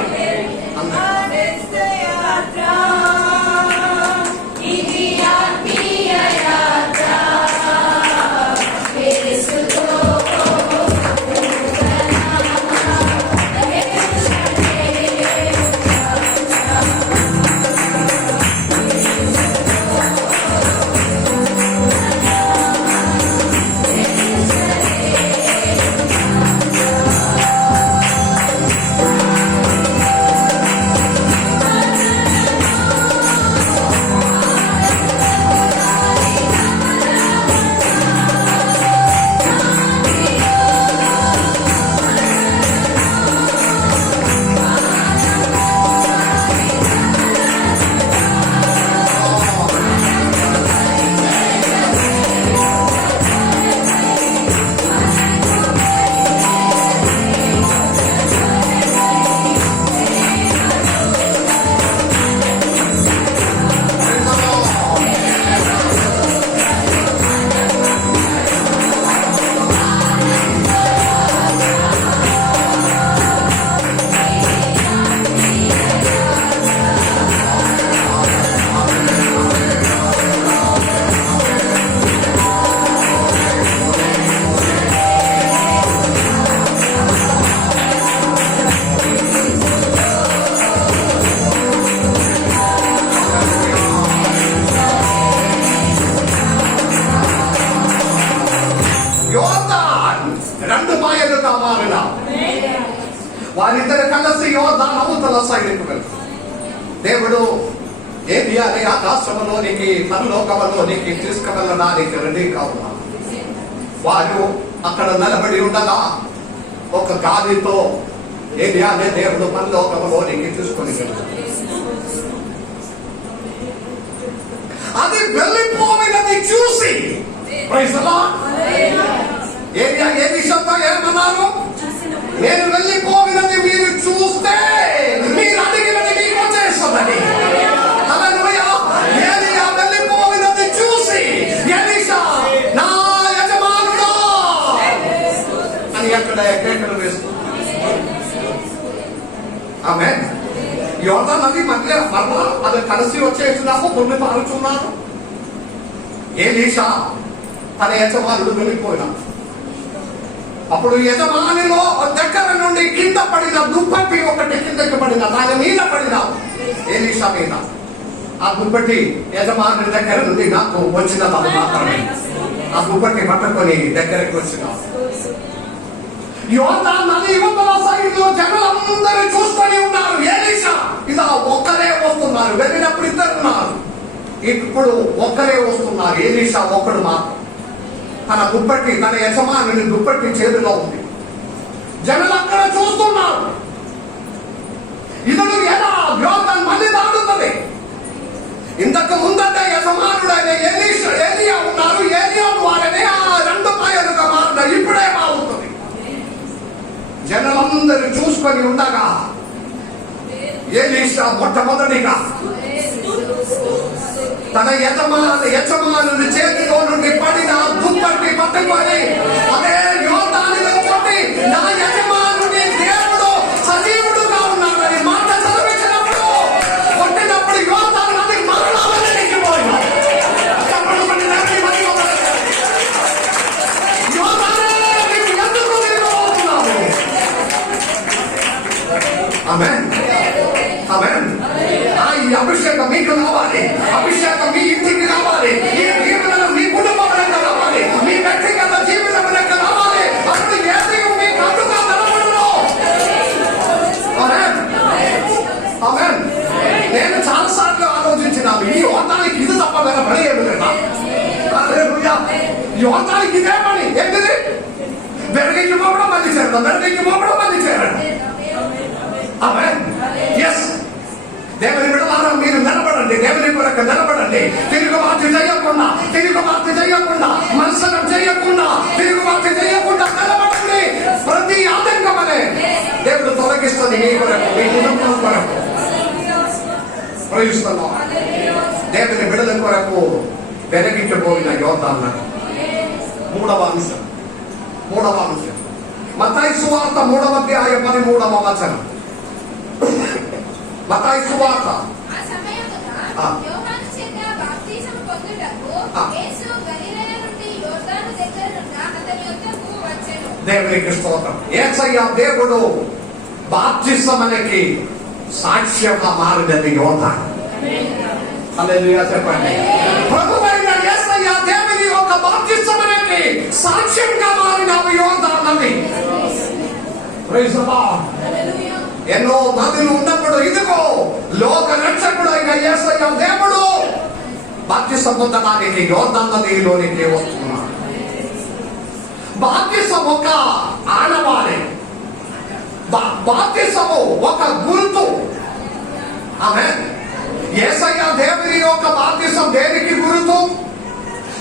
వారిద్దరు కలిసి యోర్దాను అవతల సైడ్కు వెళ్తారు. దేవుడు ఏలియాని ఆకాశంలోనికి పరలోకములోనికి తీసుకువెళ్ళడానికి రెడీగా ఉన్నారు. వారు అక్కడ నిలబడి ఉండగా ఒక గాలితో ఏలియాని దేవుడు పరలోకములోనికి తీసుకొని వెళ్తారు. అది వెళ్ళిపోయినది చూసి ప్రైజ్ ది లార్డ్. ఏలియా ఎలీషాతో ఏమన్నారు? నేను వెళ్ళిపోయినది మీరు చూస్తే మీరు అడిగినది మీకు వచ్చేస్తుందని. హల్లెలూయా. ఏలియా వెళ్ళిపోయినది చూసి ఎలీషా నా యజమానుడా అని అక్కడ కేకలు వేస్తుంది. ఆమేన్. యోర్దాను నది మరలా అది కలిసి వచ్చేసినాము, కొన్ని పారుచున్నారు. ఎలీషా తన యజమానుడు వెళ్ళిపోయినాడు. అప్పుడు యజమానిలో దగ్గర నుండి కింద పడిన దుప్పటి ఒకటి కిందకి పడిన దాని మీద పడిన ఎలీషా మీద. ఆ దుప్పటి యజమాని దగ్గర నుండి నాకు వచ్చిన తను మాత్రమే. ఆ దుప్పటి పట్టుకొని దగ్గరికి వచ్చిన యోర్దాను నది యువతల సైడ్లో జనులందరూ చూసుకొని ఉన్నారు. ఎలీషా ఇలా ఒక్కరే వస్తున్నారు. వెళ్ళినప్పుడు 2 ఉన్నారు, ఇప్పుడు ఒక్కరే వస్తున్నారు. ఎలీషా ఒక్కడు మాత్రం. తన దుప్పటి, తన యజమానుని దుప్పటి చేతిలో ఉంది. జనులు అక్కడ చూస్తున్నారు. ఇతడు ఎలా యోర్దాను మళ్ళీ దాటుతుంది. ఇంతకు ముందంటే యజమానుడైన ఏలియా ఉన్నారు. ఏలియా ద్వారానే ఆ 2 పాయలుగా మారిన ఇప్పుడే బాగుంటుంది. జనులందరూ చూసుకొని ఉండగా ఎలీషా మొట్టమొదటిగా తన యజమానుని చేతిలో నుండి పడిన దుప్పటి పట్టుకొని అదే యోర్దానులో కొట్టి నా యజమానుని దేవుడు సజీవుడుగా ఉన్నాడని మాట చదివించినప్పుడు కొట్టినప్పుడు యోర్దాను నది మరలా వెనక్కిపోయింది. యోర్దానే నీకు ఎందుకు దిగిపోతున్నావు? ఆమేన్, ఆమేన్. ఈ అభిషేకం మీకు కావాలి. అభిషేకం మీ ఇంటికి కావాలి. ఈ జీవితంలో మీ కుటుంబంలో రావాలి. మీ వ్యక్తిగత జీవితంలో రావాలి. అప్పుడు ఏది మీకు అడ్డుగా నిలబడదు. ఆమేన్, ఆమేన్. నేను చాలా సార్లు ఆలోచించినాను, ఈ యోర్దానికి ఇది తప్ప వేరే పని ఏమి లేదా? హల్లెలూయా. యోర్దానికి ఇదే పని. ఏంటిది? వెనక్కి పోవడం, మళ్ళీ చేరడం, వెనక్కి పోవడం, మళ్ళీ చేరడం. ఆమేన్. దేవుని బిడ్డలారా మీరు నిలబడండి, దేవుని కొరకు నిలబడండి. తిరుగుబాటు చేయకుండా మనసనం చేయకుండా తిరుగుబాటు చేయకుండా నిలబడండి. ప్రతి ఆటంకమనే దేవుడు తొలగిస్తుంది మీ కొరకు, మీ కుటుంబం కొరకు. ప్రయోజనం దేవుని బిడ్డల కొరకు వెనకిపోయిన యోధాలను. మూడవ అంశం మత్తయి సువార్త 3వ అధ్యాయం 13వ వచనం. మత్తయి సువార్త. ఆ సమయమున యోహాను చేత బాప్తిసము పొందుటకు యేసు గలిలయ నుండి యోర్దాను దగ్గరనున్న అతని యొద్దకు వచ్చెను. దేవునికి స్తోత్రం. యేసయ్య దేవుడు బాప్తిసమునకి సాక్ష్యంగా మారినది యోర్దాను. హల్లెలూయా చెప్పండి. ప్రభువైన యేసయ్య దేవుని యొక్క బాప్తిసమునకి సాక్ష్యంగా మారిన యోర్దాను నది. Praise the Lord. హల్లెలూయా. ఎన్నో నదులు ఉన్నప్పుడు ఇదిగో లోక రక్షకుడు అయిన యేసయ్య దేవుడు బాప్తిసం పొందడానికి యోర్దాను నదిలోనికి వస్తున్నాడు. బాప్తిసం ఒక ఆనవాళి, బాప్తిసము ఒక గుర్తు. ఆమేన్. యేసయ్య దేవుని యొక్క బాప్తిసం దేనికి గుర్తు?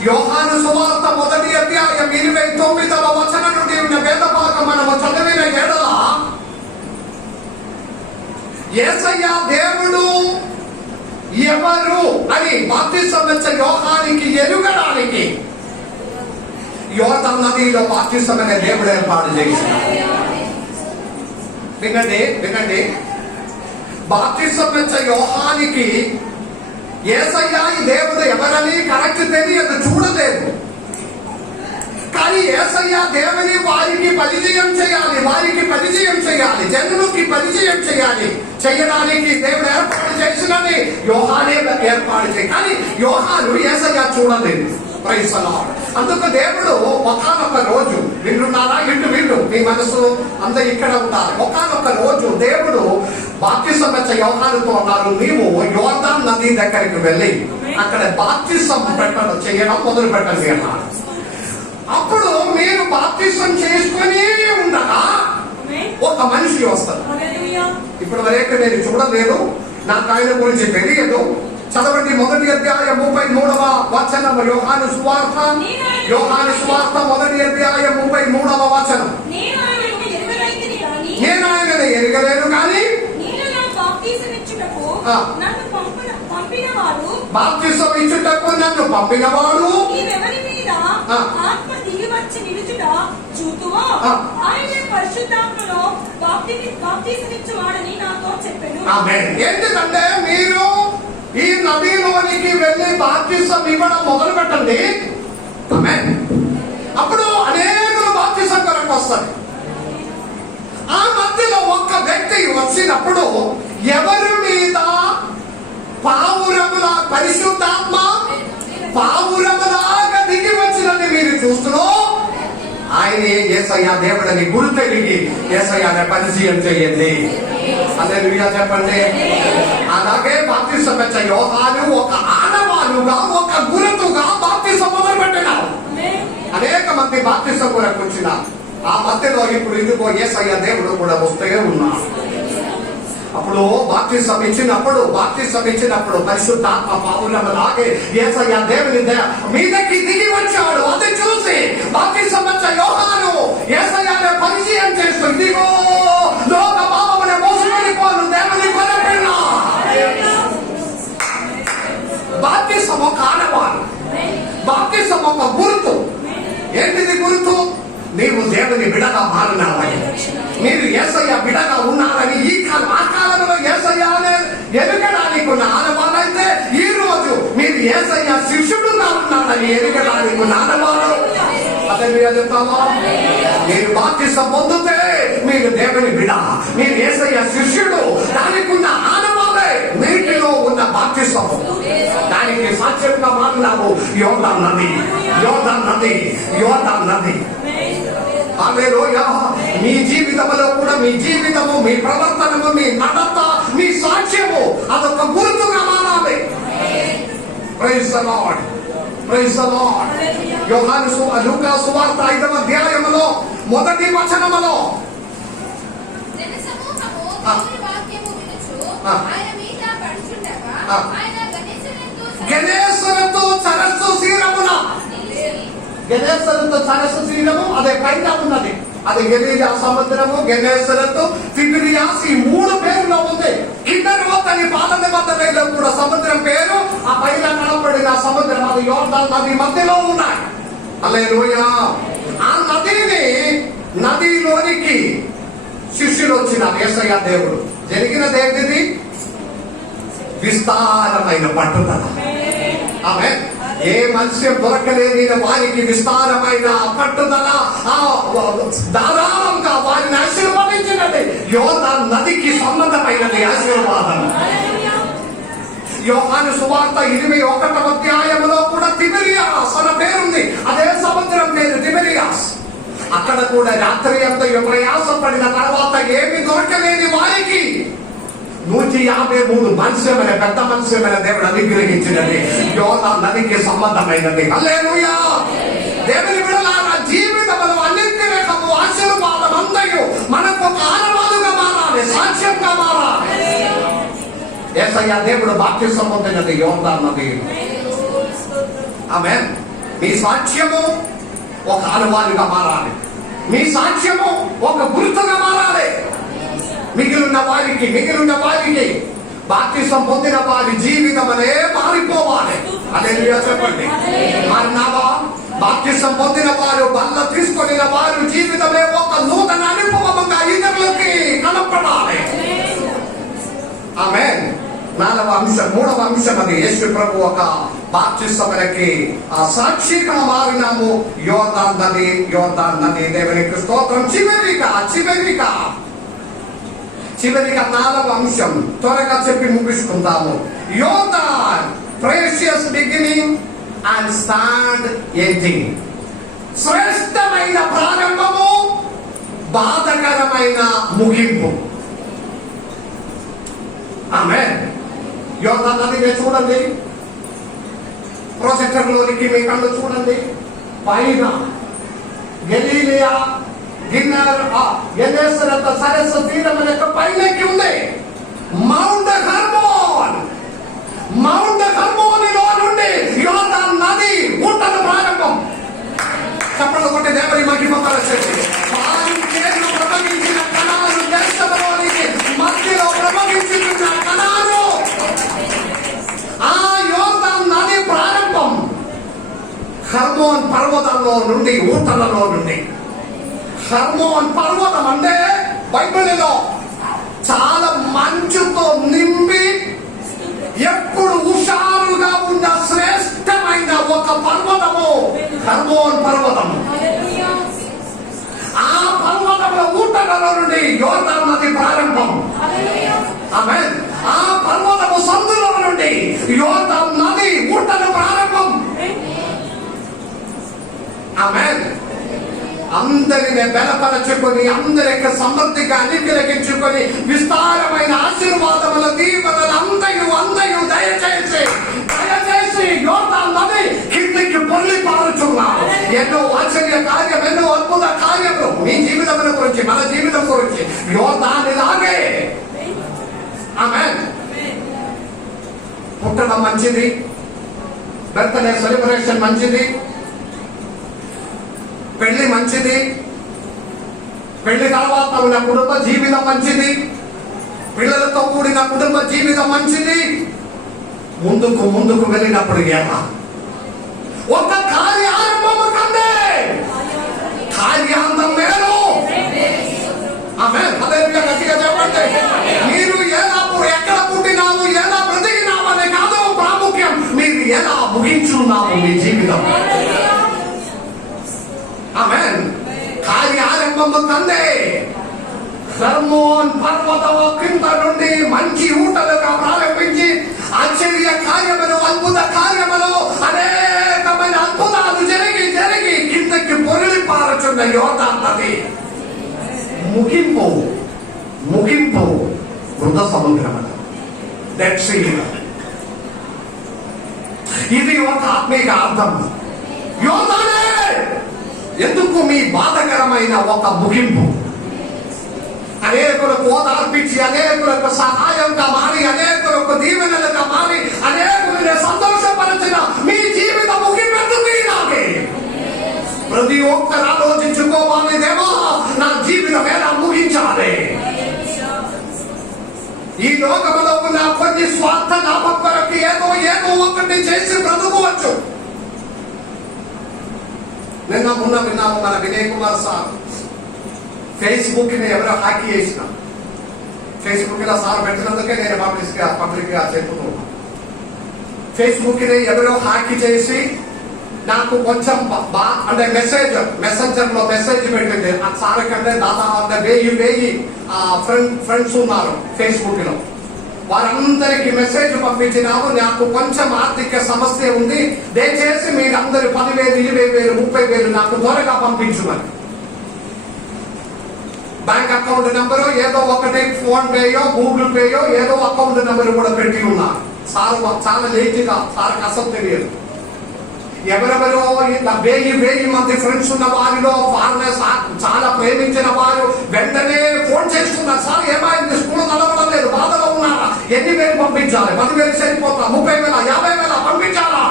యోహాను సువార్త 1వ అధ్యాయం 29వ వచనం నుండి ఉన్న వేద భాగం మనము చదివిన ఎడల యేసయ్య దేవుడు ఎవరు అని బాప్తిసం ఇచ్చే యోహానికి ఎరుగడానికి యోర్దాను నదిలో బాప్తిసం అనే దేవుడు ఏర్పాటు చేశాడు. వినండి. బాప్తిసం ఇచ్చే యోహానికి యేసయ్య ఈ దేవుడు ఎవరని కరెక్ట్ తెలియదు, చూడలేదు. కానీ యేసయ్య దేవుని వారికి పరిచయం చేయాలి, జనులకి పరిచయం చేయడానికి దేవుడు ఏర్పాటు చేసినది యోహానే ఏర్పాటు చేయాలి. కానీ యోహాను యేసయ్య చూడలేదు. Praise the lord. అందుకు దేవుడు ఒకానొక రోజు, వింటున్నారా? వింటు మీ మనసు అంతా ఇక్కడ ఉంటారు. ఒకానొక రోజు దేవుడు బాప్తిసం ఇచ్చే యోహానుతో అన్నారు, నీవు యోర్దాను నది దగ్గరికి వెళ్ళి అక్కడ బాప్తిసం చేయడం మొదలు పెట్టండి అన్నారు. అప్పుడు మీరు బాప్తిసం చేసుకుని ఉండగా ఒక మనిషి వస్తారు. ఇప్పటి వరకు నేను చూడలేదు, నాకు ఆయన గురించి తెలియదు. చదవండి 1వ అధ్యాయం 33వ వచనం. యోహాను సువార్త 1వ అధ్యాయం 33వ వచనం. నేను ఆయనను ఎరగలేను కానీ బాప్తిసం ఇచ్చుటకు నన్ను పంపినవాడు ఆత్మ దిగి వచ్చి నిలుచుట చూతువో ఆయన పరిశుద్ధాత్మలో బాప్తిసమిచ్చువాడని నాతో చెప్పెను. ఆమేన్. ఎందుకంటే మీరు ఈ నదిలోనికి వెళ్ళి బాప్తిసం ఇవ్వడం మొదలు పెట్టండి. ఆమేన్. అప్పుడు అనేకులు బాప్తిసం కొరకు వస్తారు. ఆ మధ్యలో ఒక్క వ్యక్తి వచ్చినప్పుడు ఎవరి మీద పావురముల పరిశుద్ధాత్మ పావురములాగా దిగి వచ్చినది మీరు చూస్తున్నాం. ఆయనే యేసయ్య దేవుడని గుర్తెరిగి యేసయ్యని పరిచయం చేయండి. హల్లెలూయా చెప్పండి. అలాగే బాప్తిసం ఇచ్చే యోహాను ఒక ఆనవాలుగా, ఒక గుర్తుగా బాప్తిసం మొదలుపెట్టినారు. అనేక మంది బాప్తిసం కొరకు వచ్చిన ఆ మధ్యలో ఇప్పుడు ఇదిగో యేసయ్య దేవుడు కూడా వస్తే ఉన్నారు. అప్పుడు బాప్తిసం ఇచ్చినప్పుడు పరిశుద్ధాత్మ పావురములాగే యేసయ్య దేవుని మీదకి దిగి వచ్చాడు. అది చూసి బాప్తిసం ఇచ్చే యోహాను యేసయ్యని పరిచయం చేస్తూ ఇదిగో లోక పాపమును మోసుకొనిపోను దేవుని కొరపెన్న. బాప్తిసం ఒక ఆనవాలు, బాప్తిసం ఒక గుర్తు. ఏంటిది గుర్తు? నీవు దేవుని బిడగా మారినావని, మీరు యేసయ్య బిడగా ఉన్నారని ఈ ఆ కాలంలో యేసయ్యనే ఎరగడానికి ఉన్న ఆనవాలైతే ఈ రోజు మీరు యేసయ్య శిష్యుడుగా ఉన్నారని ఎరగడానికి ఉన్న ఆనవాలు. అదే మీరు చెప్తామా? మీరు బాప్తిసం పొందితే మీరు దేవుని బిడ, మీరు యేసయ్య శిష్యుడు. దానికి ఉన్న ఆనవాలే నీటిలో ఉన్న బాప్తిసము. దానికి సాక్ష్యంగా మారినావు యోర్దాను నది. హల్లెలూయా. మీ జీవితంలో కూడా మీ జీవితము, మీ ప్రవర్తనము, మీ నడత, మీ సాక్ష్యము అదొక గుర్తుగా మారాలి. Praise the lord. లూకా సువార్త 5వ అధ్యాయములో 1వ వచనములో జనసమూహము దేవుని వాక్యము వినుచు ఆయన మీద ఆయన గణేశునితో గణేశునితో సరస్సు తీరమున, నిలిచి గణేశునితో సరస్సు తీరము అదే పైన ఉన్నది. అది గెలీలియా సముద్రము, గెనేసరతు, తిబిరియాస్, ఈ 3 పేర్లో ఉంది. కిన్నెరోతని పాలన మధ్యలో కూడా సముద్రం పేరు, ఆ పైన కనపడిన సముద్రం అది యోర్దాను నది మధ్యలో ఉన్నాయి. హల్లెలూయా. ఆ నదిలోనికి శిష్యులు వచ్చినారు. యేసయ్య దేవుడు జరిగినదేంటిది? విస్తారమైన పట్టుదల. ఆమె ఏ మత్స్యం దొరకలేని వారికి విస్తారమైన పట్టుదల ధారాళంగా వారిని ఆశీర్వదించినది. యోర్దాను నదికి సంబంధమైనది ఆశీర్వాదం. యోహాను సువార్త 21వ అధ్యాయంలో కూడా తిబెరియాస్ అన్న పేరుంది. అదే సముద్రం పేరు తిబెరియాస్. అక్కడ కూడా రాత్రి అంతా ప్రయాసం పడిన తర్వాత ఏమి దొరకలేని వారికి 153 మత్స్యమైన పెద్ద మత్స్యమైన దేవుడు అనుగ్రహించినది. యోర్దాను నదికి సంబంధమైనది. హల్లెలూయా. దేవుని బిడ్డలారా, జీవితంలో అన్నింటి రకము ఆశీర్వాదం అందయు మనకు ఒక ఆనవాలుగా మారాలి, సాక్ష్యంగా మారాలి. యేసయ్య దేవుడు బాప్తిసం పొందినది యోర్దాను నది. ఆమేన్. మీ సాక్ష్యము ఒక ఆనవాలుగా మారాలి. మీ సాక్ష్యము ఒక గుర్తుగా మారాలి. మిగిలిన వారికి బాప్తిసం పొందిన వారి జీవితం అనే మారిపోవాలి. హల్లెలూయా చెప్పండి. మారినావా? బాప్తిసం పొందిన వారు, బల్ల తీసుకొని వారు జీవితమే ఒక నూతన అనుభవంగా ఇతరులకి కనపడాలి. ఆమేన్. 3వ అంశం అది యేసు ప్రభు ఒక బాప్తిసములకి సాక్షిగా మారినాము. యోర్దాను నది దేవునికి స్తోత్రం. చివరిగా 4వ అంశం త్వరగా చెప్పి ముగించుకుందాము. యోర్దాన్ precious beginning and sad ending. శ్రేష్టమైన ప్రారంభము, బాధకరమైన ముగింపు. ఆమేన్. యోర్దాను నదిని చూడండి, ప్రొజెక్టర్లోనికి మీ కళ్ళు చూడండి. పైన గెలీలియా, గెనేసరత్ సరస్సు తీరం యొక్క పైనకి ఉంది మౌంట్ హర్మోనిలో నుండి యోర్దాను నది ఊటల ప్రారంభం. చప్పట్లు కొట్టి దేవుని మహిమ పరచండి. వారి చేతులు ప్రవహించిన కణాలు దేశంలోనికి మధ్యలో ప్రవహించుతున్న కణాలు. ఆ యోర్దాను నది ప్రారంభం హర్మోన్ పర్వతంలో నుండి, ఊటలలో నుండి. హర్మోన్ పర్వతం అంటే బైబిల్లో చాలా మంచుతో నింపి ఎప్పుడు హుషారుగా ఉన్న శ్రేష్టమైన ఒక పర్వతము హర్మోన్ పర్వతము. ఆ పర్వతంలో ఊటలలో నుండి యోర్దాను నది ప్రారంభం. ఆమేన్. ఆ పర్వతము సందులో నుండి యోర్దాను నది ఊటలు ప్రారంభం. ఆమేన్. అందరిని బలపరచుకొని, అందరికి సమృద్ధిగా అనుగ్రహించుకొని, విస్తారమైన ఆశీర్వాదముల దీవెనలు అందయు దయచేసి యోర్దాను నది కిందికి పొర్లి పారుచున్నాము. ఎన్నో ఆశ్చర్య కార్యం, ఎన్నో అద్భుత కార్యములు మీ జీవితం గురించి, మన జీవితం గురించి యోర్దాను లాగే. ఆమేన్. పుట్టడం మంచిది, బర్త్డే సెలబ్రేషన్ మంచిది, పెళ్లి మంచిది, పెళ్లి తర్వాత ఉన్న కుటుంబ జీవితం మంచిది, పిల్లలతో కూడిన కుటుంబ జీవితం మంచిది. ముందుకు వెళ్ళినప్పుడు ఏమా ఒక కార్యారంభము కంటే కార్యాంతం మేలు. ఆమేన్. హల్లెలూయా. గట్టిగా చెప్పండి. మీరు ఎక్కడ పుట్టినావు, ఎలా బ్రతికినావు అనే కాదు ప్రాముఖ్యం, మీరు ఎలా ముగించున్నావు మీ జీవితం. ఆమేన్. కార్యారంభము కందే హర్మోన్ పర్వతం కింద నుండి మంచి ఊటలుగా ప్రారంభించి ఆశ్చర్య కార్యములు, అద్భుత కార్యములు, అనేకమైన అద్భుతాలు జరిగి కిందకి పొరలి పారుచున్న యోర్దాను నది ముగింపు వృధ సముద్రం. Dead sea. ఇది ఒక ఆత్మీయ అర్థం. యోర్దానే ఎందుకు మీ బాధకరమైన ఒక ముగింపు. అనేకులకు ఓదార్పించి, అనేకులకు సహాయంగా మారి, అనేకులకు దీవెనలుగా మారి, అనేకులను సంతోషపరిచిన మీ జీవిత ముగింపెందుకు ఇలాగే? ప్రతి ఒక్కరు ఆలోచించుకోవాలి, దేవా నా జీవితం ఎలా ముగించాలి? ఈ లోకములో ఉన్న కొన్ని స్వార్థ లాభం కొరకు ఏదో ఒకటి చేసి బ్రతుకోవచ్చు. నిన్న మొన్న విన్నాము, మన వినయ్ కుమార్ సార్ ఫేస్బుక్ ని ఎవరో హ్యాక్ చేసిన, ఫేస్బుక్ లో సార్ పెట్టినందుకే నేను పబ్లిక్ గా చెప్పుతున్నాను. ఫేస్బుక్ ని ఎవరో హ్యాక్ చేసి నాకు కొంచెం అంటే మెసెంజర్ లో మెసేజ్ పెట్టింది. ఆ సార్ కంటే దాదాపు 1000 ఫ్రెండ్స్ ఉన్నారు ఫేస్బుక్ లో. వారందరికి మెసేజ్ పంపించినాము, నాకు కొంచెం ఆర్థిక సమస్య ఉంది, దయచేసి మీరందరూ 10,000, 20,000, 30,000 నాకు త్వరగా పంపించమని. బ్యాంక్ అకౌంట్ నెంబరు ఏదో ఒకటి, ఫోన్ పేయో గూగుల్ పేయో ఏదో అకౌంట్ నెంబర్ కూడా పెట్టి ఉన్నారు. సార్ చాలా లేట్గా, సార్కి అసలు తెలియదు. ఎవరెవరో ఇట్లా 1000 మంది ఫ్రెండ్స్ ఉన్న వారిలో చాలా ప్రేమించిన వారు వెంటనే ఫోన్ చేస్తున్నారు, సార్ ఏమైంది, స్కూల్ నడవడం లేదు, బాధలో ఉన్నారా, ఎన్ని వేలు పంపించాలి, 10,000 సరిపోతా, 30,000, 50,000 పంపించాలా?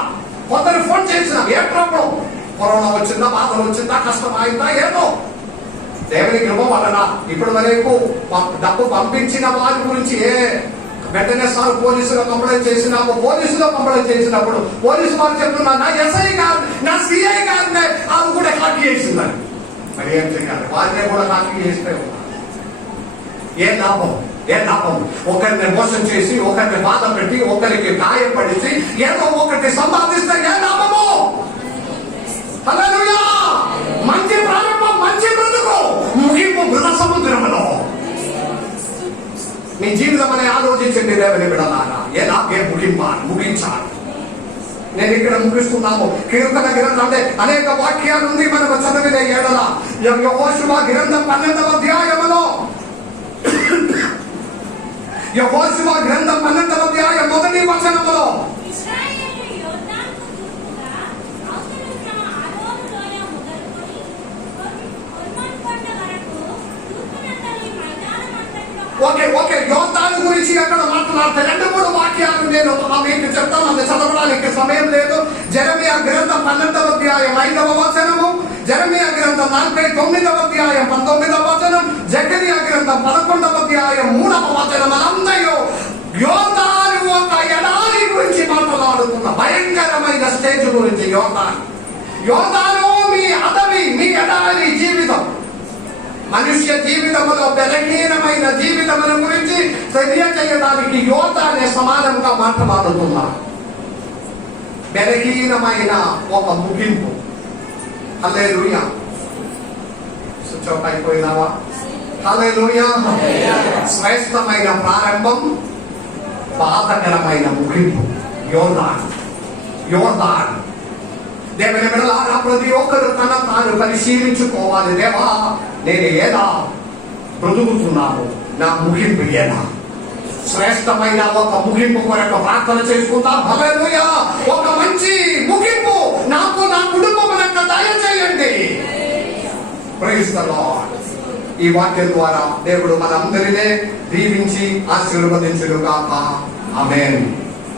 కొందరు ఫోన్ చేసిన, ఏ ప్రాబ్లం, కరోనా వచ్చిందా, బాధలు వచ్చిందా, కష్టం అయిందా, ఏదో దేవుని కృప వలన ఇప్పుడు వరకు డబ్బు పంపించిన వారి గురించి వెంటనే సార్ పోలీసులో కంప్లైంట్ చేసినాము. పోలీసులో కంప్లైంట్ చేసినప్పుడు పోలీసు వారు చెప్తున్నారు, నా ఎస్ఐ గారు, నా సిఐ గారినే అది కూడా హ్యాక్ చేసిందని. మరి ఏం చేయాలి? వారినే కూడా హ్యాక్ చేస్తే ఏ లాభం? ఒకరిని మోసం చేసి, ఒకరిని బాధ పెట్టి, ఒకరికి గాయపడిచి ఏదో ఒకటి సంపాదిస్తే ఏ లాభము? హల్లెలూయా! మంచి ప్రారంభం, మంచి బ్రతుకు, ముగింపు మృత సముద్రములో. మీ జీవితం అని ఆలోచించండి దేవుని బిడ్డలారా, ఎలాగే ముగించాలి. నేను ఇక్కడ ముగిస్తున్నాము. కీర్తన గ్రంథం అంటే అనేక వాక్యాలు ఉంది మనకు చదివిన ఏడల. యెహోషువ గ్రంథం 12వ అధ్యాయములో, యెహోషువ గ్రంథం 12వ అధ్యాయం 1వ వచనములో, ఓకే యోర్దాను గురించి అక్కడ మాట్లాడతాను. 2-3 వాక్యాలు నేను మీకు చెప్తాను, అది చదవడానికి సమయం లేదు. జెరెమియా గ్రంథం 12వ అధ్యాయం 5వ వచనము, జెరెమియా గ్రంథం 49వ అధ్యాయం 19వ వచనం, జకరియా గ్రంథం 11వ అధ్యాయం 3వ వచనం. అందరూ యోర్దాను ఒక ఎడారి గురించి మాట్లాడుతున్న భయంకరమైన స్టేజ్ గురించి. యోర్దాను మీ అడవి, మీ ఎడారి జీవితం, మనుష్య జీవితంలో బలహీనమైన జీవితముల గురించి తెలియజేయడానికి యోర్దానే సమానంగా మాట్లాడుతున్నారు. బలహీనమైన ఒక ముగింపు. హల్లెలూయా! స్విచ్ ఆఫ్ అయిపోయినావా? హల్లెలూయా! శ్రేష్టమైన ప్రారంభం, బాధకరమైన ముగింపు. యోర్దాన్ దేవుని బిడ్డలారా, ప్రతి ఒక్కరు తన తాను పరిశీలించుకోవాలి. దేవా, నేను ఎలా బ్రతుకుతున్నాను, నా ముగింపు ఎలా? శ్రేష్టమైన ఒక ముగింపు కొరకు ప్రార్థన చేసుకుంటాం. హల్లెలూయా! ఒక మంచి ముగింపు నాకు, నా కుటుంబమునకు దయచేయండి. Praise the lord. ఈ వాక్యం ద్వారా దేవుడు మనందరినీ దీవించి ఆశీర్వదించును గాక. ఆమేన్.